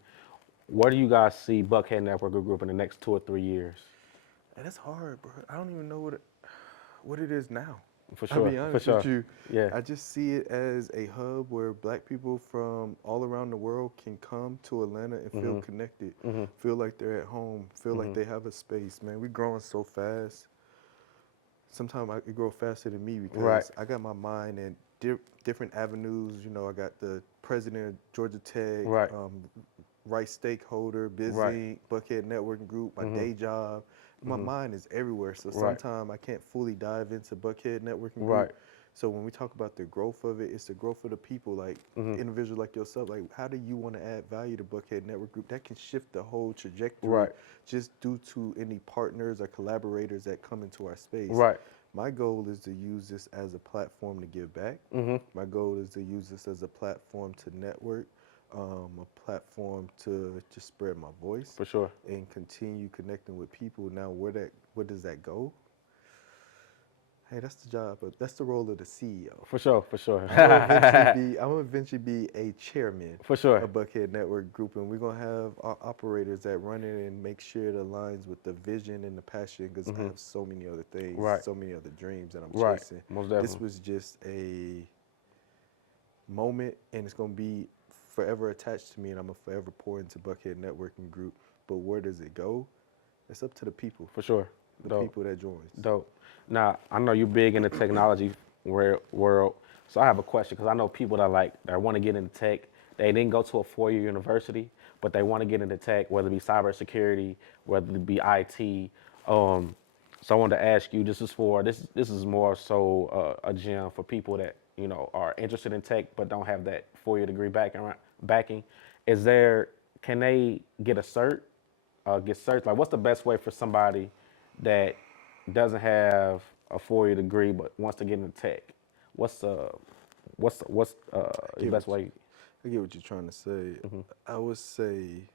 Where do you guys see Buckhead Network Group in the next 2 or 3 years? And it's hard, bro. I don't even know what it is now. For I'll sure. be For honest sure. with you. Yeah. I just see it as a hub where black people from all around the world can come to Atlanta and feel connected, feel like they're at home, feel like they have a space. Man, we're growing so fast. Sometimes it grow faster than me because Right. I got my mind in different avenues. You know, I got the president of Georgia Tech, Right. right stakeholder, Right. busy, Buckhead Networking Group, my day job. My mind is everywhere, so Right. sometimes I can't fully dive into Buckhead Networking Right. Group. So when we talk about the growth of it, it's the growth of the people, like individuals like yourself. Like, how do you want to add value to Buckhead Network Group? That can shift the whole trajectory Right. just due to any partners or collaborators that come into our space. Right. My goal is to use this as a platform to give back. My goal is to use this as a platform to network, a platform to just spread my voice. For sure. And continue connecting with people. Now, where does that go? Hey, that's the job, but that's the role of the CEO. For sure. For sure. I'm gonna eventually be a chairman For sure. of Buckhead Network Group, and we're gonna have our operators that run it and make sure it aligns with the vision and the passion. Because I have so many other things, Right. so many other dreams that I'm Right. chasing. Most This definitely. was just a moment, and it's gonna be forever attached to me, and I'm gonna forever pour into Buckhead Networking Group. But where does it go? It's up to the people. For sure. The Dope. people that joins. Dope. Now, I know you're big in the technology world, so I have a question because I know people that want to get into tech. They didn't go to a 4-year university, but they want to get into tech, whether it be cybersecurity, whether it be IT. So I wanted to ask you. This is more so a gem for people that are interested in tech but don't have that 4-year degree backing. Can they get a cert? Get certs? Like, what's the best way for somebody that doesn't have a 4-year degree but wants to get into tech? What's the best way? I get what you're trying to say. I would say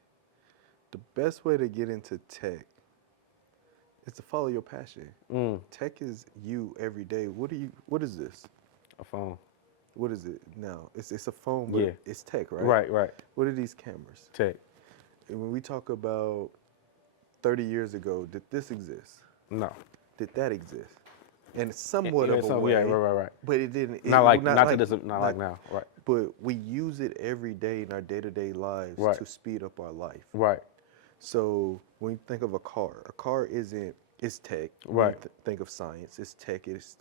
the best way to get into tech is to follow your passion. Tech is you every day. What is this? A phone. What is it now? It's a phone, but Yeah. it's tech, right? Right, right. What are these cameras? Tech. And when we talk about 30 years ago, did this exist? No. Did that exist? And somewhat of a Yeah, way. right. But it didn't. Not like now. Right. But we use it every day in our day-to-day lives Right. to speed up our life. Right. So when you think of a car it's tech. When Right. you think of science, it's tech. It's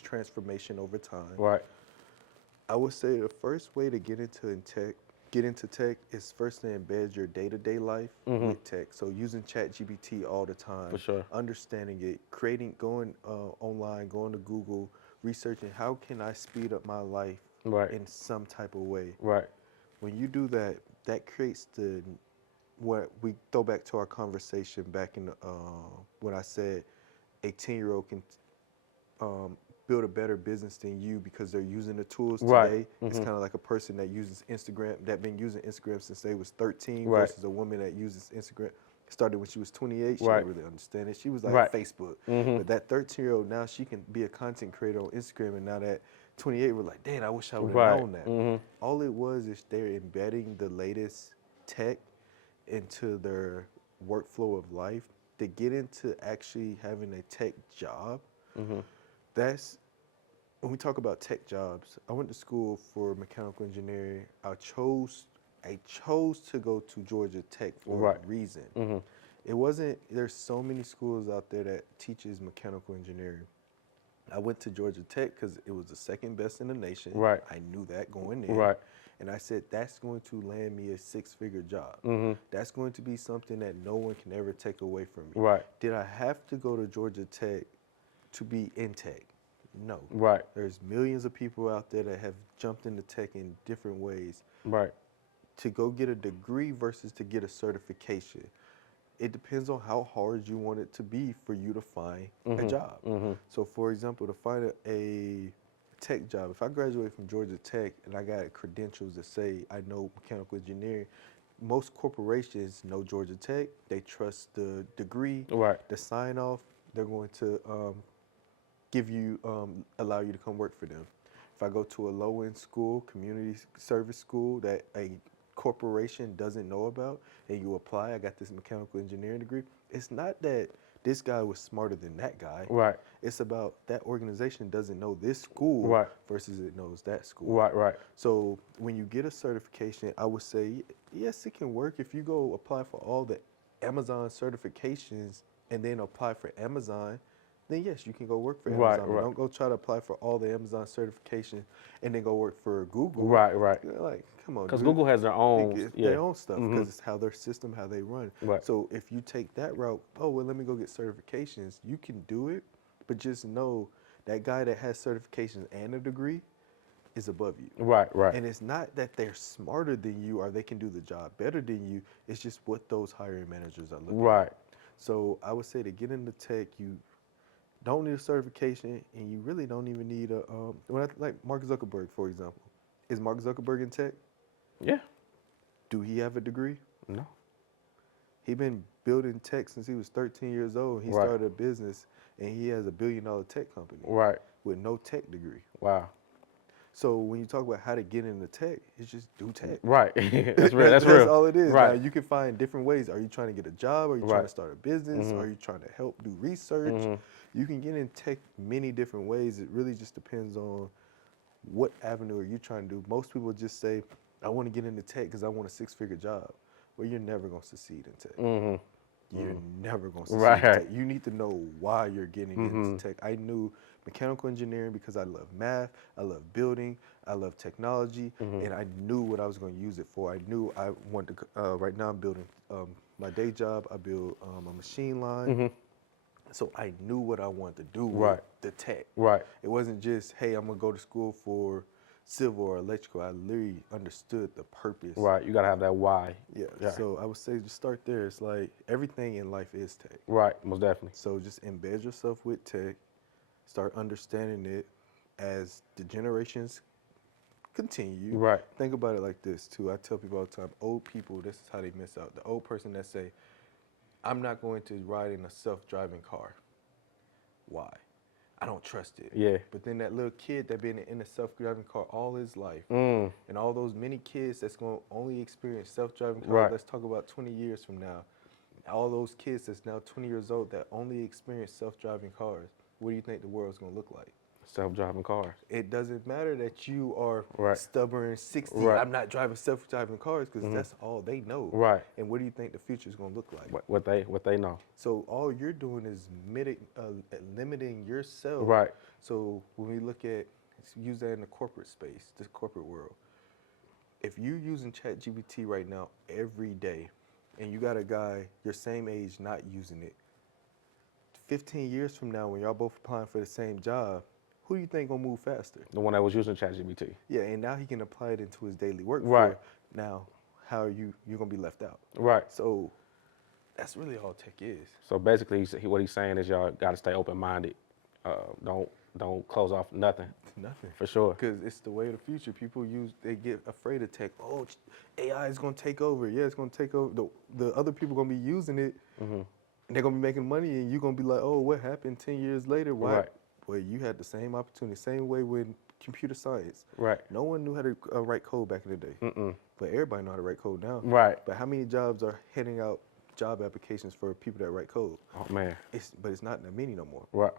transformation over time. Right. I would say the first way to get into tech is first to embed your day-to-day life with tech. So using ChatGPT all the time. For sure. Understanding it, going online, going to Google, researching how can I speed up my life Right. in some type of way. Right. When you do that, that creates the what we throw back to our conversation back in when I said a 10-year-old can build a better business than you because they're using the tools Right. today. It's kind of like a person that uses Instagram, that been using Instagram since they was 13 Right. versus a woman that uses Instagram started when she was 28. She Right. didn't really understand it. She was like Right. Facebook. But that 13-year-old now she can be a content creator on Instagram, and now that 28 was like, dang, I wish I would have Right. known that. All it was is they're embedding the latest tech into their workflow of life. To get into actually having a tech job, that's when we talk about tech jobs. I went to school for mechanical engineering. I chose to go to Georgia Tech for Right. a reason. It wasn't, there's so many schools out there that teaches mechanical engineering. I went to Georgia Tech because it was the second best in the nation. Right. I knew that going in. Right. And I said, that's going to land me a six-figure job. That's going to be something that no one can ever take away from me. Right. Did I have to go to Georgia Tech to be in tech? No. Right. There's millions of people out there that have jumped into tech in different ways. Right. To go get a degree versus to get a certification, it depends on how hard you want it to be for you to find a job. So for example, to find a tech job, if I graduate from Georgia Tech and I got credentials that say I know mechanical engineering, most corporations know Georgia Tech. They trust the degree, Right. the sign off. They're going to give you, allow you to come work for them. If I go to a low-end school, community service school that a corporation doesn't know about, and you apply, I got this mechanical engineering degree, it's not that this guy was smarter than that guy. Right. It's about that organization doesn't know this school Right. versus it knows that school. Right. Right. So when you get a certification, I would say, yes, it can work. If you go apply for all the Amazon certifications and then apply for Amazon, then yes, you can go work for Right, Amazon. But right. don't go try to apply for all the Amazon certification and then go work for Google. Right. Right. You're like, come on, Because dude. Google has their They own. get Yeah. their own stuff because it's how their system, how they run. Right. So if you take that route, oh, well, let me go get certifications, you can do it, but just know that guy that has certifications and a degree is above you. Right. Right. And it's not that they're smarter than you or they can do the job better than you. It's just what those hiring managers are looking Right. at. So I would say to get into tech, you don't need a certification, and you really don't even need a. Like Mark Zuckerberg, for example, is Mark Zuckerberg in tech? Yeah. Do he have a degree? No. He been building tech since he was 13 years old. He Right. started a business, and he has a billion-dollar tech company Right. with no tech degree. Wow. So when you talk about how to get into tech, it's just do tech. Right. That's real. That's real. all it is. Right. Now, you can find different ways. Are you trying to get a job? Are you trying Right. to start a business? Are you trying to help do research? You can get in tech many different ways. It really just depends on what avenue are you trying to do. Most people just say, I want to get into tech because I want a six-figure job. Well, you're never going to succeed in tech. You're never going to succeed in tech. You need to know why you're getting into tech. I knew mechanical engineering because I love math, I love building, I love technology, and I knew what I was going to use it for. I knew I wanted to, right now I'm building my day job, I build a machine line. So I knew what I wanted to do with the tech. Right. It wasn't just, hey, I'm going to go to school for civil or electrical. I literally understood the purpose. Right. You gotta have that why. Yeah. So I would say just start there. It's like everything in life is tech. Right. Most definitely. So just embed yourself with tech. Start understanding it as the generations continue. Right. Think about it like this too. I tell people all the time, old people, this is how they miss out. The old person that say, I'm not going to ride in a self-driving car. Why? I don't trust it. Yeah. But then that little kid that been in a self-driving car all his life, and all those many kids that's going to only experience self-driving cars, Right. let's talk about 20 years from now, all those kids that's now 20 years old that only experience self-driving cars, what do you think the world's going to look like? Self-driving cars. It doesn't matter that you are Right. stubborn 60, Right. I'm not driving self-driving cars, because that's all they know. Right. And what do you think the future is going to look like? What they know. So all you're doing is limiting yourself. Right. So when we look at, use that in the corporate space, the corporate world. If you're using ChatGPT right now every day, and you got a guy your same age not using it, 15 years from now when y'all both applying for the same job, who do you think gonna move faster? The one that was using ChatGPT. Yeah, and now he can apply it into his daily work. Right. Now, how are you're gonna be left out. Right. So that's really all tech is. So basically, what he's saying is y'all got to stay open-minded. Don't close off nothing. Nothing. For sure. Because it's the way of the future. People they get afraid of tech. Oh, AI is gonna take over. Yeah, it's gonna take over. The other people gonna be using it, and they're gonna be making money, and you're gonna be like, oh, what happened 10 years later? Why? Right. Well, you had the same opportunity, same way with computer science. Right. No one knew how to write code back in the day. But everybody know how to write code now. Right. But how many jobs are heading out job applications for people that write code? Oh man. But it's not that many no more. Right.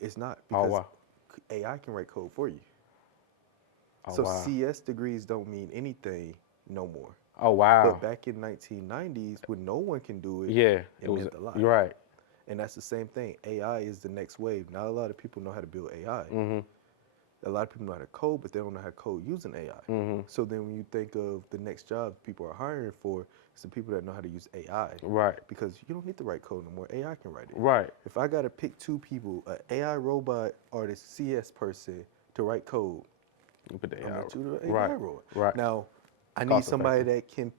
It's not Oh because wow. AI can write code for you. Oh So wow. CS degrees don't mean anything no more. Oh wow. But back in 1990s, when no one can do it, Yeah. it meant a lot. You're right. And that's the same thing. AI is the next wave. Not a lot of people know how to build AI. A lot of people know how to code, but they don't know how to code using AI. So then when you think of the next jobs people are hiring for, it's the people that know how to use AI. Right. Because you don't need to write code no more. AI can write it. Right. If I got to pick two people, an AI robot or the CS person to write code, You put the I'm AI. going to choose the AI Right. robot. Right. Now, I need Cost somebody effective.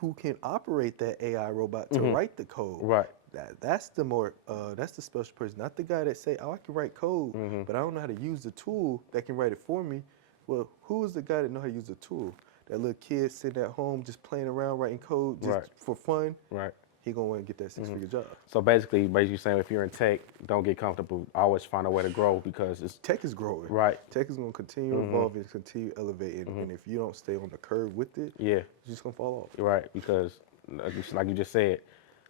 who can operate that AI robot to write the code. Right. That's the special person, not the guy that say, oh, I can write code, but I don't know how to use the tool that can write it for me. Well, who is the guy that know how to use the tool? That little kid sitting at home just playing around writing code just for fun. Right. He gonna want to get that six-figure job. So basically saying if you're in tech, don't get comfortable. Always find a way to grow because it's Tech is growing. right. Tech is gonna continue evolving, continue elevating, and if you don't stay on the curve with it, Yeah. you're just gonna fall off. Right. Because like you just said,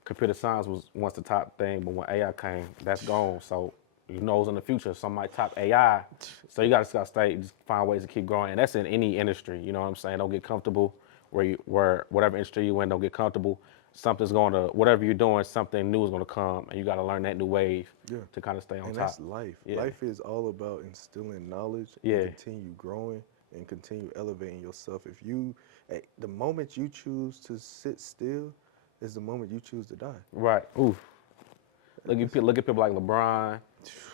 computer science was once the top thing, but when AI came, that's gone. So who knows in the future, some might top AI. So you got to stay, just find ways to keep growing. And that's in any industry. You know what I'm saying? Don't get comfortable where whatever industry you in, don't get comfortable. Something's going to, whatever you're doing, something new is going to come, and you got to learn that new wave to kind of stay on And top. that's life. Yeah. Life is all about instilling knowledge Yeah. and continue growing and continue elevating yourself. If you, the moment you choose to sit still is the moment you choose to die. Right. Oof. Look at people like LeBron,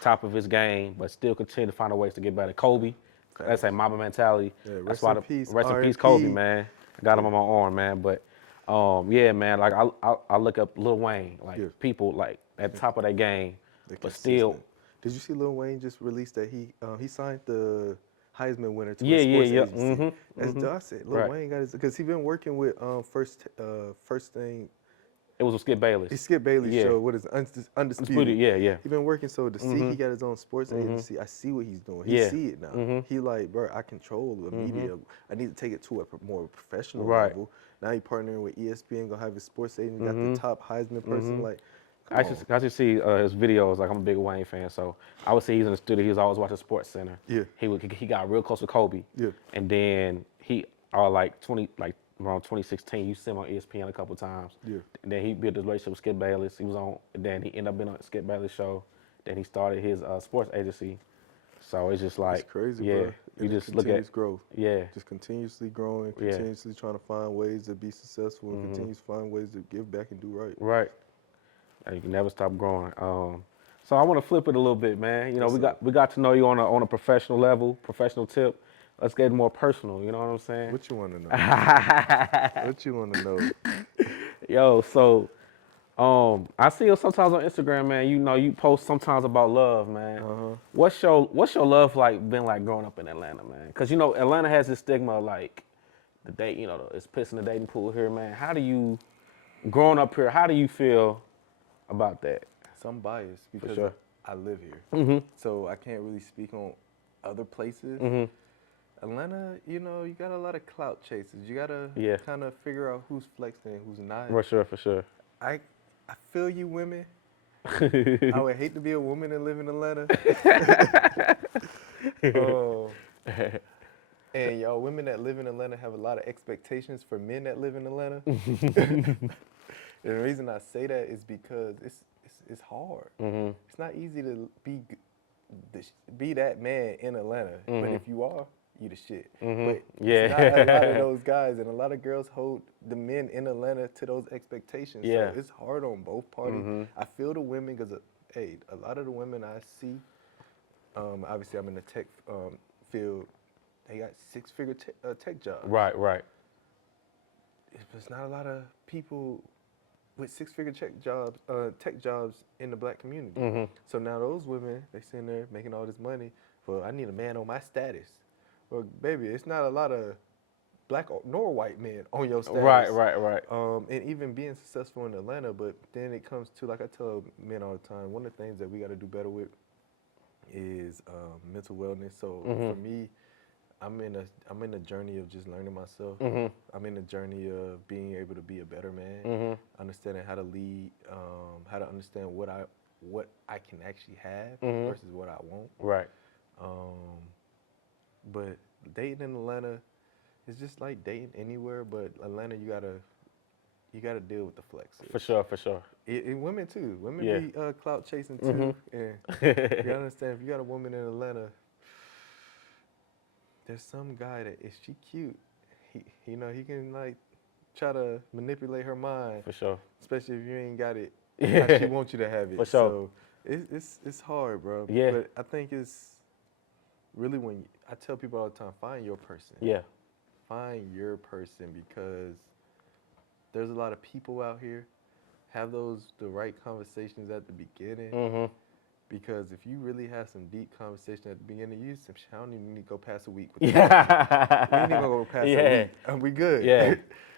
top of his game, but still continue to find ways to get better. Kobe, that's a Mamba mentality. Yeah, That's rest why in peace, rest in peace, R.I.P. Kobe, man. I got him on my arm, man. But yeah, man. Like I look up Lil Wayne, like people like at the top of their game, but still. Did you see Lil Wayne just released that he signed the Heisman winner to a Yeah, sports yeah. agency? That's dope. I said Lil Right. Wayne got his, because he been working with first thing. It was with Skip Bayless. He Skip Bayless Yeah. show. What is Undisputed? Yeah. He been working, so to see he got his own sports agency, I see what he's doing. He Yeah. see it now. He like, bro, I control the media. I need to take it to a more professional Right. level. Now he partnering with ESPN, gonna have his sports agent, got the top Heisman person. Like, I just see his videos. Like I'm a big Wayne fan, so I would say he's in the studio. He was always watching Sports Center. Yeah. He got real close with Kobe. Yeah. And then around 2016, you see him on ESPN a couple times. Yeah. And then he built his relationship with Skip Bayless. He was on. And then he ended up being on Skip Bayless show. Then he started his sports agency. So it's just like it's crazy, yeah. bro. You And just it look at continues growth. yeah. Just continuously growing, Yeah. continuously trying to find ways to be successful, and continues to find ways to give back and do right. Right. And you can never stop growing. So I want to flip it a little bit, man. You know, we got to know you on a professional level, professional tip. Let's get more personal. You know what I'm saying? What you want to know? What you want to know? Yo, so I see you sometimes on Instagram, man. You know, you post sometimes about love, man. What's your love been like growing up in Atlanta, man? Because you know Atlanta has this stigma like the date, you know, it's pissing the dating pool here, man. How do you growing up here? How do you feel about that? So I'm biased because sure. I live here, so I can't really speak on other places. Atlanta, you know, you got a lot of clout chasers. You gotta kind of figure out who's flexing and who's not. For sure. I feel you, women. I would hate to be a woman and live in Atlanta. And y'all, women that live in Atlanta have a lot of expectations for men that live in Atlanta. And the reason I say that is because it's hard. It's not easy to be that man in Atlanta, but if you are, you the shit. But it's not a lot of those guys, and a lot of girls hold the men in Atlanta to those expectations. Yeah. So it's hard on both parties. I feel the women because, hey, a lot of the women I see, obviously I'm in the tech field, they got six-figure tech jobs. Right. there's not a lot of people with six-figure tech jobs in the black community. Mm-hmm. So now those women, they sitting there making all this money. Well, I need a man on my status. Well, baby, it's not a lot of black nor white men on your status. Right. And even being successful in Atlanta, but then it comes to, like I tell men all the time, one of the things that we got to do better with is mental wellness. So for me, I'm in a journey of just learning myself. I'm in a journey of being able to be a better man, understanding how to lead, how to understand what I can actually have versus what I want. Right. But dating in Atlanta is just like dating anywhere, but Atlanta you gotta deal with the flex. For sure. And women too. Women Yeah. be clout chasing too. And you gotta understand, if you got a woman in Atlanta, there's some guy that if she cute, he can like try to manipulate her mind. For sure. Especially if you ain't got it how she wants you to have it. For sure. So it's hard, bro. Yeah. But I think it's really when I tell people all the time, find your person. Yeah. Find your person, because there's a lot of people out here. Have the right conversations at the beginning. Because if you really have some deep conversation at the beginning, I don't even need to go past a week. We ain't even gonna go past a week. And we good. Yeah.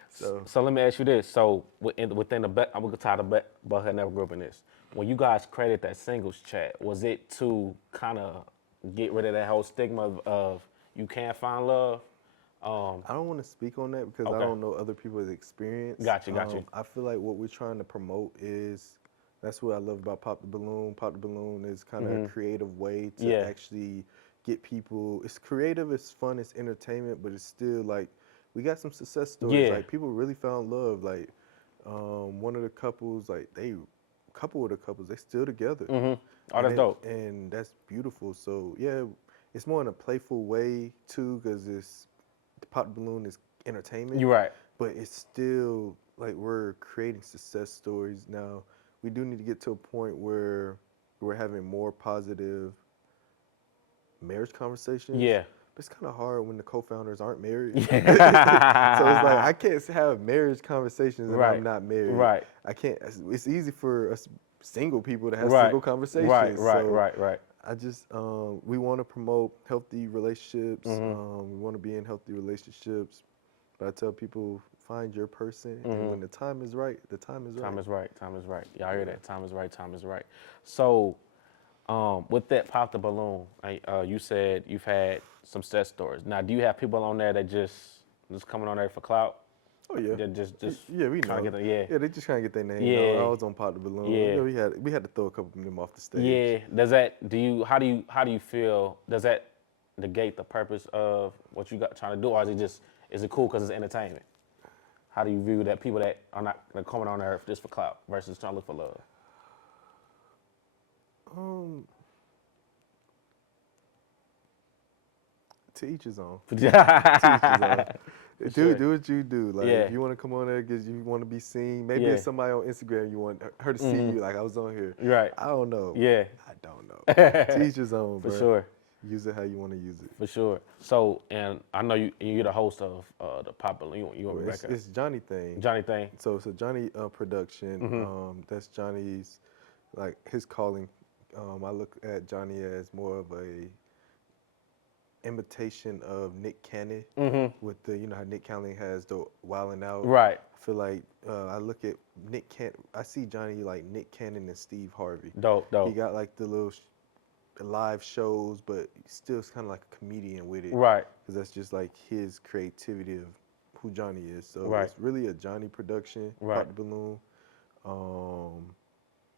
So let me ask you this. So within the I'm gonna tie the Buckhead Never Group in this. When you guys created that singles chat, was it to kind of get rid of that whole stigma of you can't find love? I don't want to speak on that because I don't know other people's experience. Got you. I feel like what we're trying to promote is, that's what I love about Pop the Balloon. Pop the Balloon is kind of a creative way to actually get people. It's creative, it's fun, it's entertainment, but it's still like, we got some success stories. Yeah. Like, people really found love. Like, one of the couples, like, they still together. Oh, that's dope. And that's beautiful. So, yeah, it's more in a playful way, too, because the Pop the Balloon is entertainment. You're right. But it's still, like, we're creating success stories now. We do need to get to a point where we're having more positive marriage conversations. Yeah. But it's kind of hard when the co-founders aren't married. So it's like, I can't have marriage conversations and I'm not married. Right. I can't. It's easy for us single people to have Right. single conversations. Right. I just, we want to promote healthy relationships. We want to be in healthy relationships. But I tell people, find your person, and when the time is right, the time is right. Time is right. Y'all hear that? Time is right. So, with that Pop the Balloon, you said you've had some success stories. Now, do you have people on there that just coming on there for clout? Oh yeah. That just yeah, we know. Yeah, they just trying to get their name. Yeah. I was on Pop the Balloon. Yeah. We had to throw a couple of them off the stage. Yeah. How do you feel? Does that negate the purpose of what you got trying to do, or is it cool because it's entertainment? How do you view that people that are not coming on there just for clout versus trying to look for love? To each his own. For Do sure. what you do. Like, Yeah. if you want to come on there because you want to be seen, maybe Yeah. it's somebody on Instagram you want her to see you. Like, I was on here. Right. I don't know. Yeah. I don't know. To each his own, For bro. sure. Use it how you want to use it. For sure. So, and I know you're the host of the Pop Balloon. You want Well, it's Johnny Thing. Johnny Thing. So it's a Johnny production. That's Johnny's, like, his calling. I look at Johnny as more of a imitation of Nick Cannon with the, how Nick Cannon has the Wildin' Out. Right. I feel like I look at Nick Cannon, I see Johnny like Nick Cannon and Steve Harvey. Dope. He got like the little live shows, but still is kind of like a comedian with it. Right. Because that's just like his creativity of who Johnny is. So Right. it's really a Johnny production, Right. Pop the Balloon.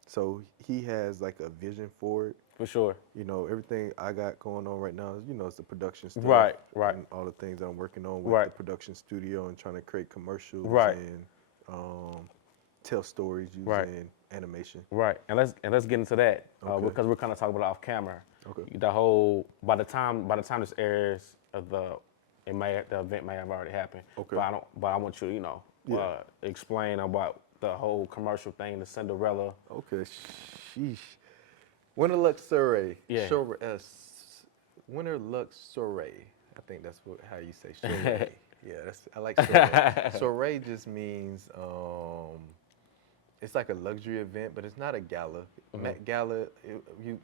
So he has like a vision for it. For sure. Everything I got going on right now is, it's the production stuff. Right. And all the things that I'm working on with Right. the production studio and trying to create commercials Right. and tell stories using Right. animation. Right. And let's get into that Okay. because we're kind of talking about it off camera. Okay. The whole by the time this airs, the event may have already happened. Okay. But I want you to explain about the whole commercial thing, the Cinderella. Okay. Sheesh. Winter Luxury. Yeah. Winter Luxury. I think that's how you say Shore. Yeah, I like soiree. Soiree just means it's like a luxury event, but it's not a gala. Met Gala,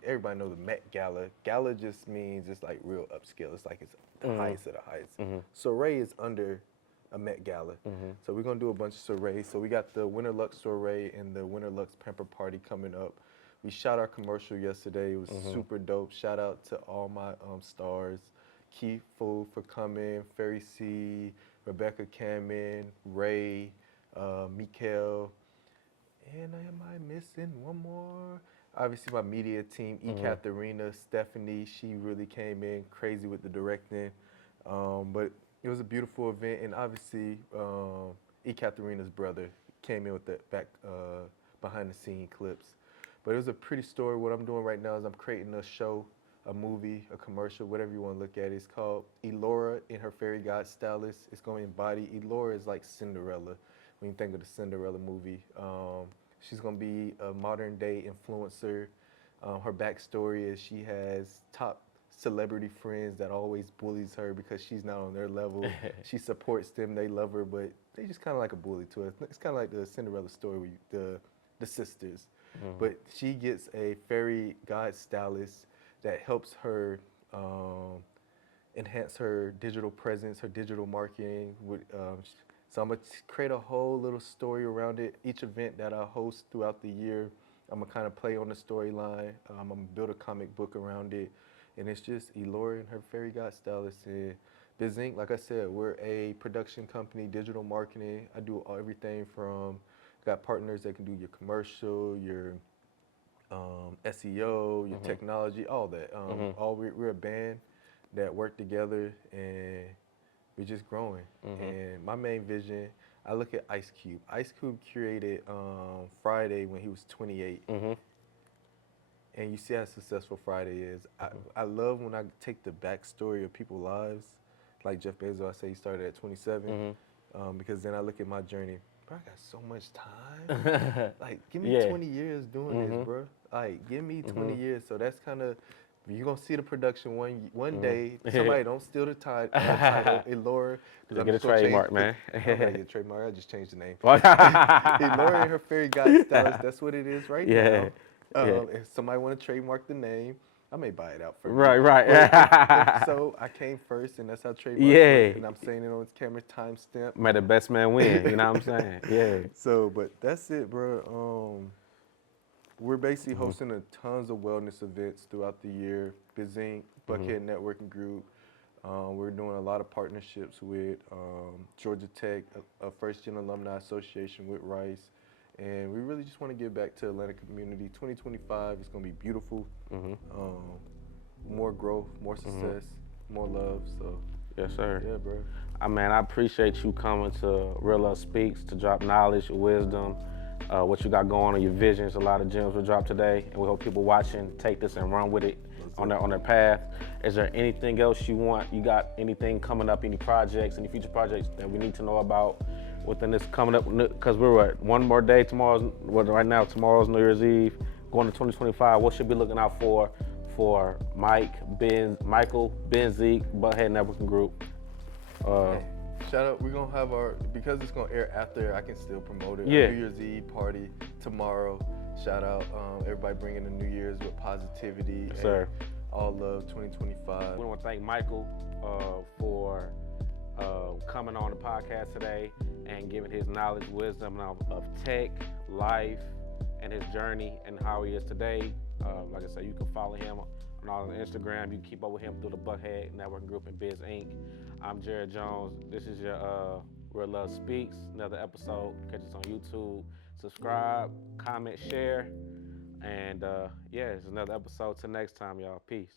everybody knows the Met Gala. Gala just means it's like real upscale. It's like it's the highest of the highest. Soiree is under a Met Gala. So we're gonna do a bunch of soirees. So we got the Winter Lux soiree and the Winter Lux Pamper Party coming up. We shot our commercial yesterday. It was super dope. Shout out to all my stars. Keith Fu for coming, Ferry C, Rebecca Cameron, Ray, Mikael, and am I missing one more? Obviously my media team, Katharina, Stephanie, she really came in crazy with the directing. But it was a beautiful event, and obviously Katharina's brother came in with the behind the scene clips. But it was a pretty story. What I'm doing right now is I'm creating a show, a movie, a commercial, whatever you want to look at. It's called Elora in Her Fairy God Stylist. It's going to embody, Elora is like Cinderella, when you think of the Cinderella movie. She's going to be a modern day influencer. Her backstory is she has top celebrity friends that always bullies her because she's not on their level. She supports them, they love her, but they just kind of like a bully to her. It's kind of like the Cinderella story with the sisters. But she gets a fairy god stylist that helps her enhance her digital presence, her digital marketing. So I'm gonna create a whole little story around it. Each event that I host throughout the year, I'm gonna kind of play on the storyline. I'm gonna build a comic book around it. And it's just Elora and Her Fairy God Stylist. And Biz Inc., like I said, we're a production company, digital marketing. I do everything from, got partners that can do your commercial, your SEO, your technology, all that. We're a band that work together, and we're just growing. And my main vision, I look at Ice Cube. Ice Cube curated Friday when he was 28. And you see how successful Friday is. I love when I take the backstory of people's lives, like Jeff Bezos. I say he started at 27, because then I look at my journey. Bro, I got so much time. Like, give me 20 years doing this, bro. Like, give me 20 years. So that's kind of, you're going to see the production one day. Somebody don't steal the title, Elora. Get a trademark, man. I'm going to get a trademark. I just changed the name. Elora and Her Fairy God Stylist. That's what it is right now. If somebody want to trademark the name, I may buy it out for you. Right. So I came first, and that's how trademarks work. And I'm saying it on this camera, timestamp. May the best man win, you know what I'm saying? Yeah. So, but that's it, bro. We're basically hosting tons of wellness events throughout the year. Biz Inc., Buckhead Networking Group. We're doing a lot of partnerships with Georgia Tech, a first-gen alumni association with Rice. And we really just want to give back to Atlanta community. 2025 is going to be beautiful. More growth, more success, more love. So, yes, sir. Yeah, bro. I appreciate you coming to Real Love Speaks to drop knowledge, wisdom, what you got going on, your visions. A lot of gems were dropped today, and we hope people watching take this and run with it on their path. Is there anything else you want? You got anything coming up, any projects, any future projects that we need to know about within this coming up? Because we're at one more day. Tomorrow's New Year's Eve. Going to 2025. What should we be looking out for Michael, Ben Zeke, Buckhead Networking Group? Shout out, we're gonna have because it's gonna air after, I can still promote it. Yeah. Our New Year's Eve party tomorrow. Shout out, everybody bringing the New Year's with positivity. Yes, sir. All love 2025. We want to thank Michael for coming on the podcast today and giving his knowledge, wisdom of tech, life, and his journey and how he is today. Like I said, you can follow him on Instagram. You can keep up with him through the Buckhead Networking Group and Biz Inc. I'm Jared Jones. This is your Real Love Speaks. Another episode. Catch us on YouTube. Subscribe, comment, share. And it's another episode. Till next time, y'all. Peace.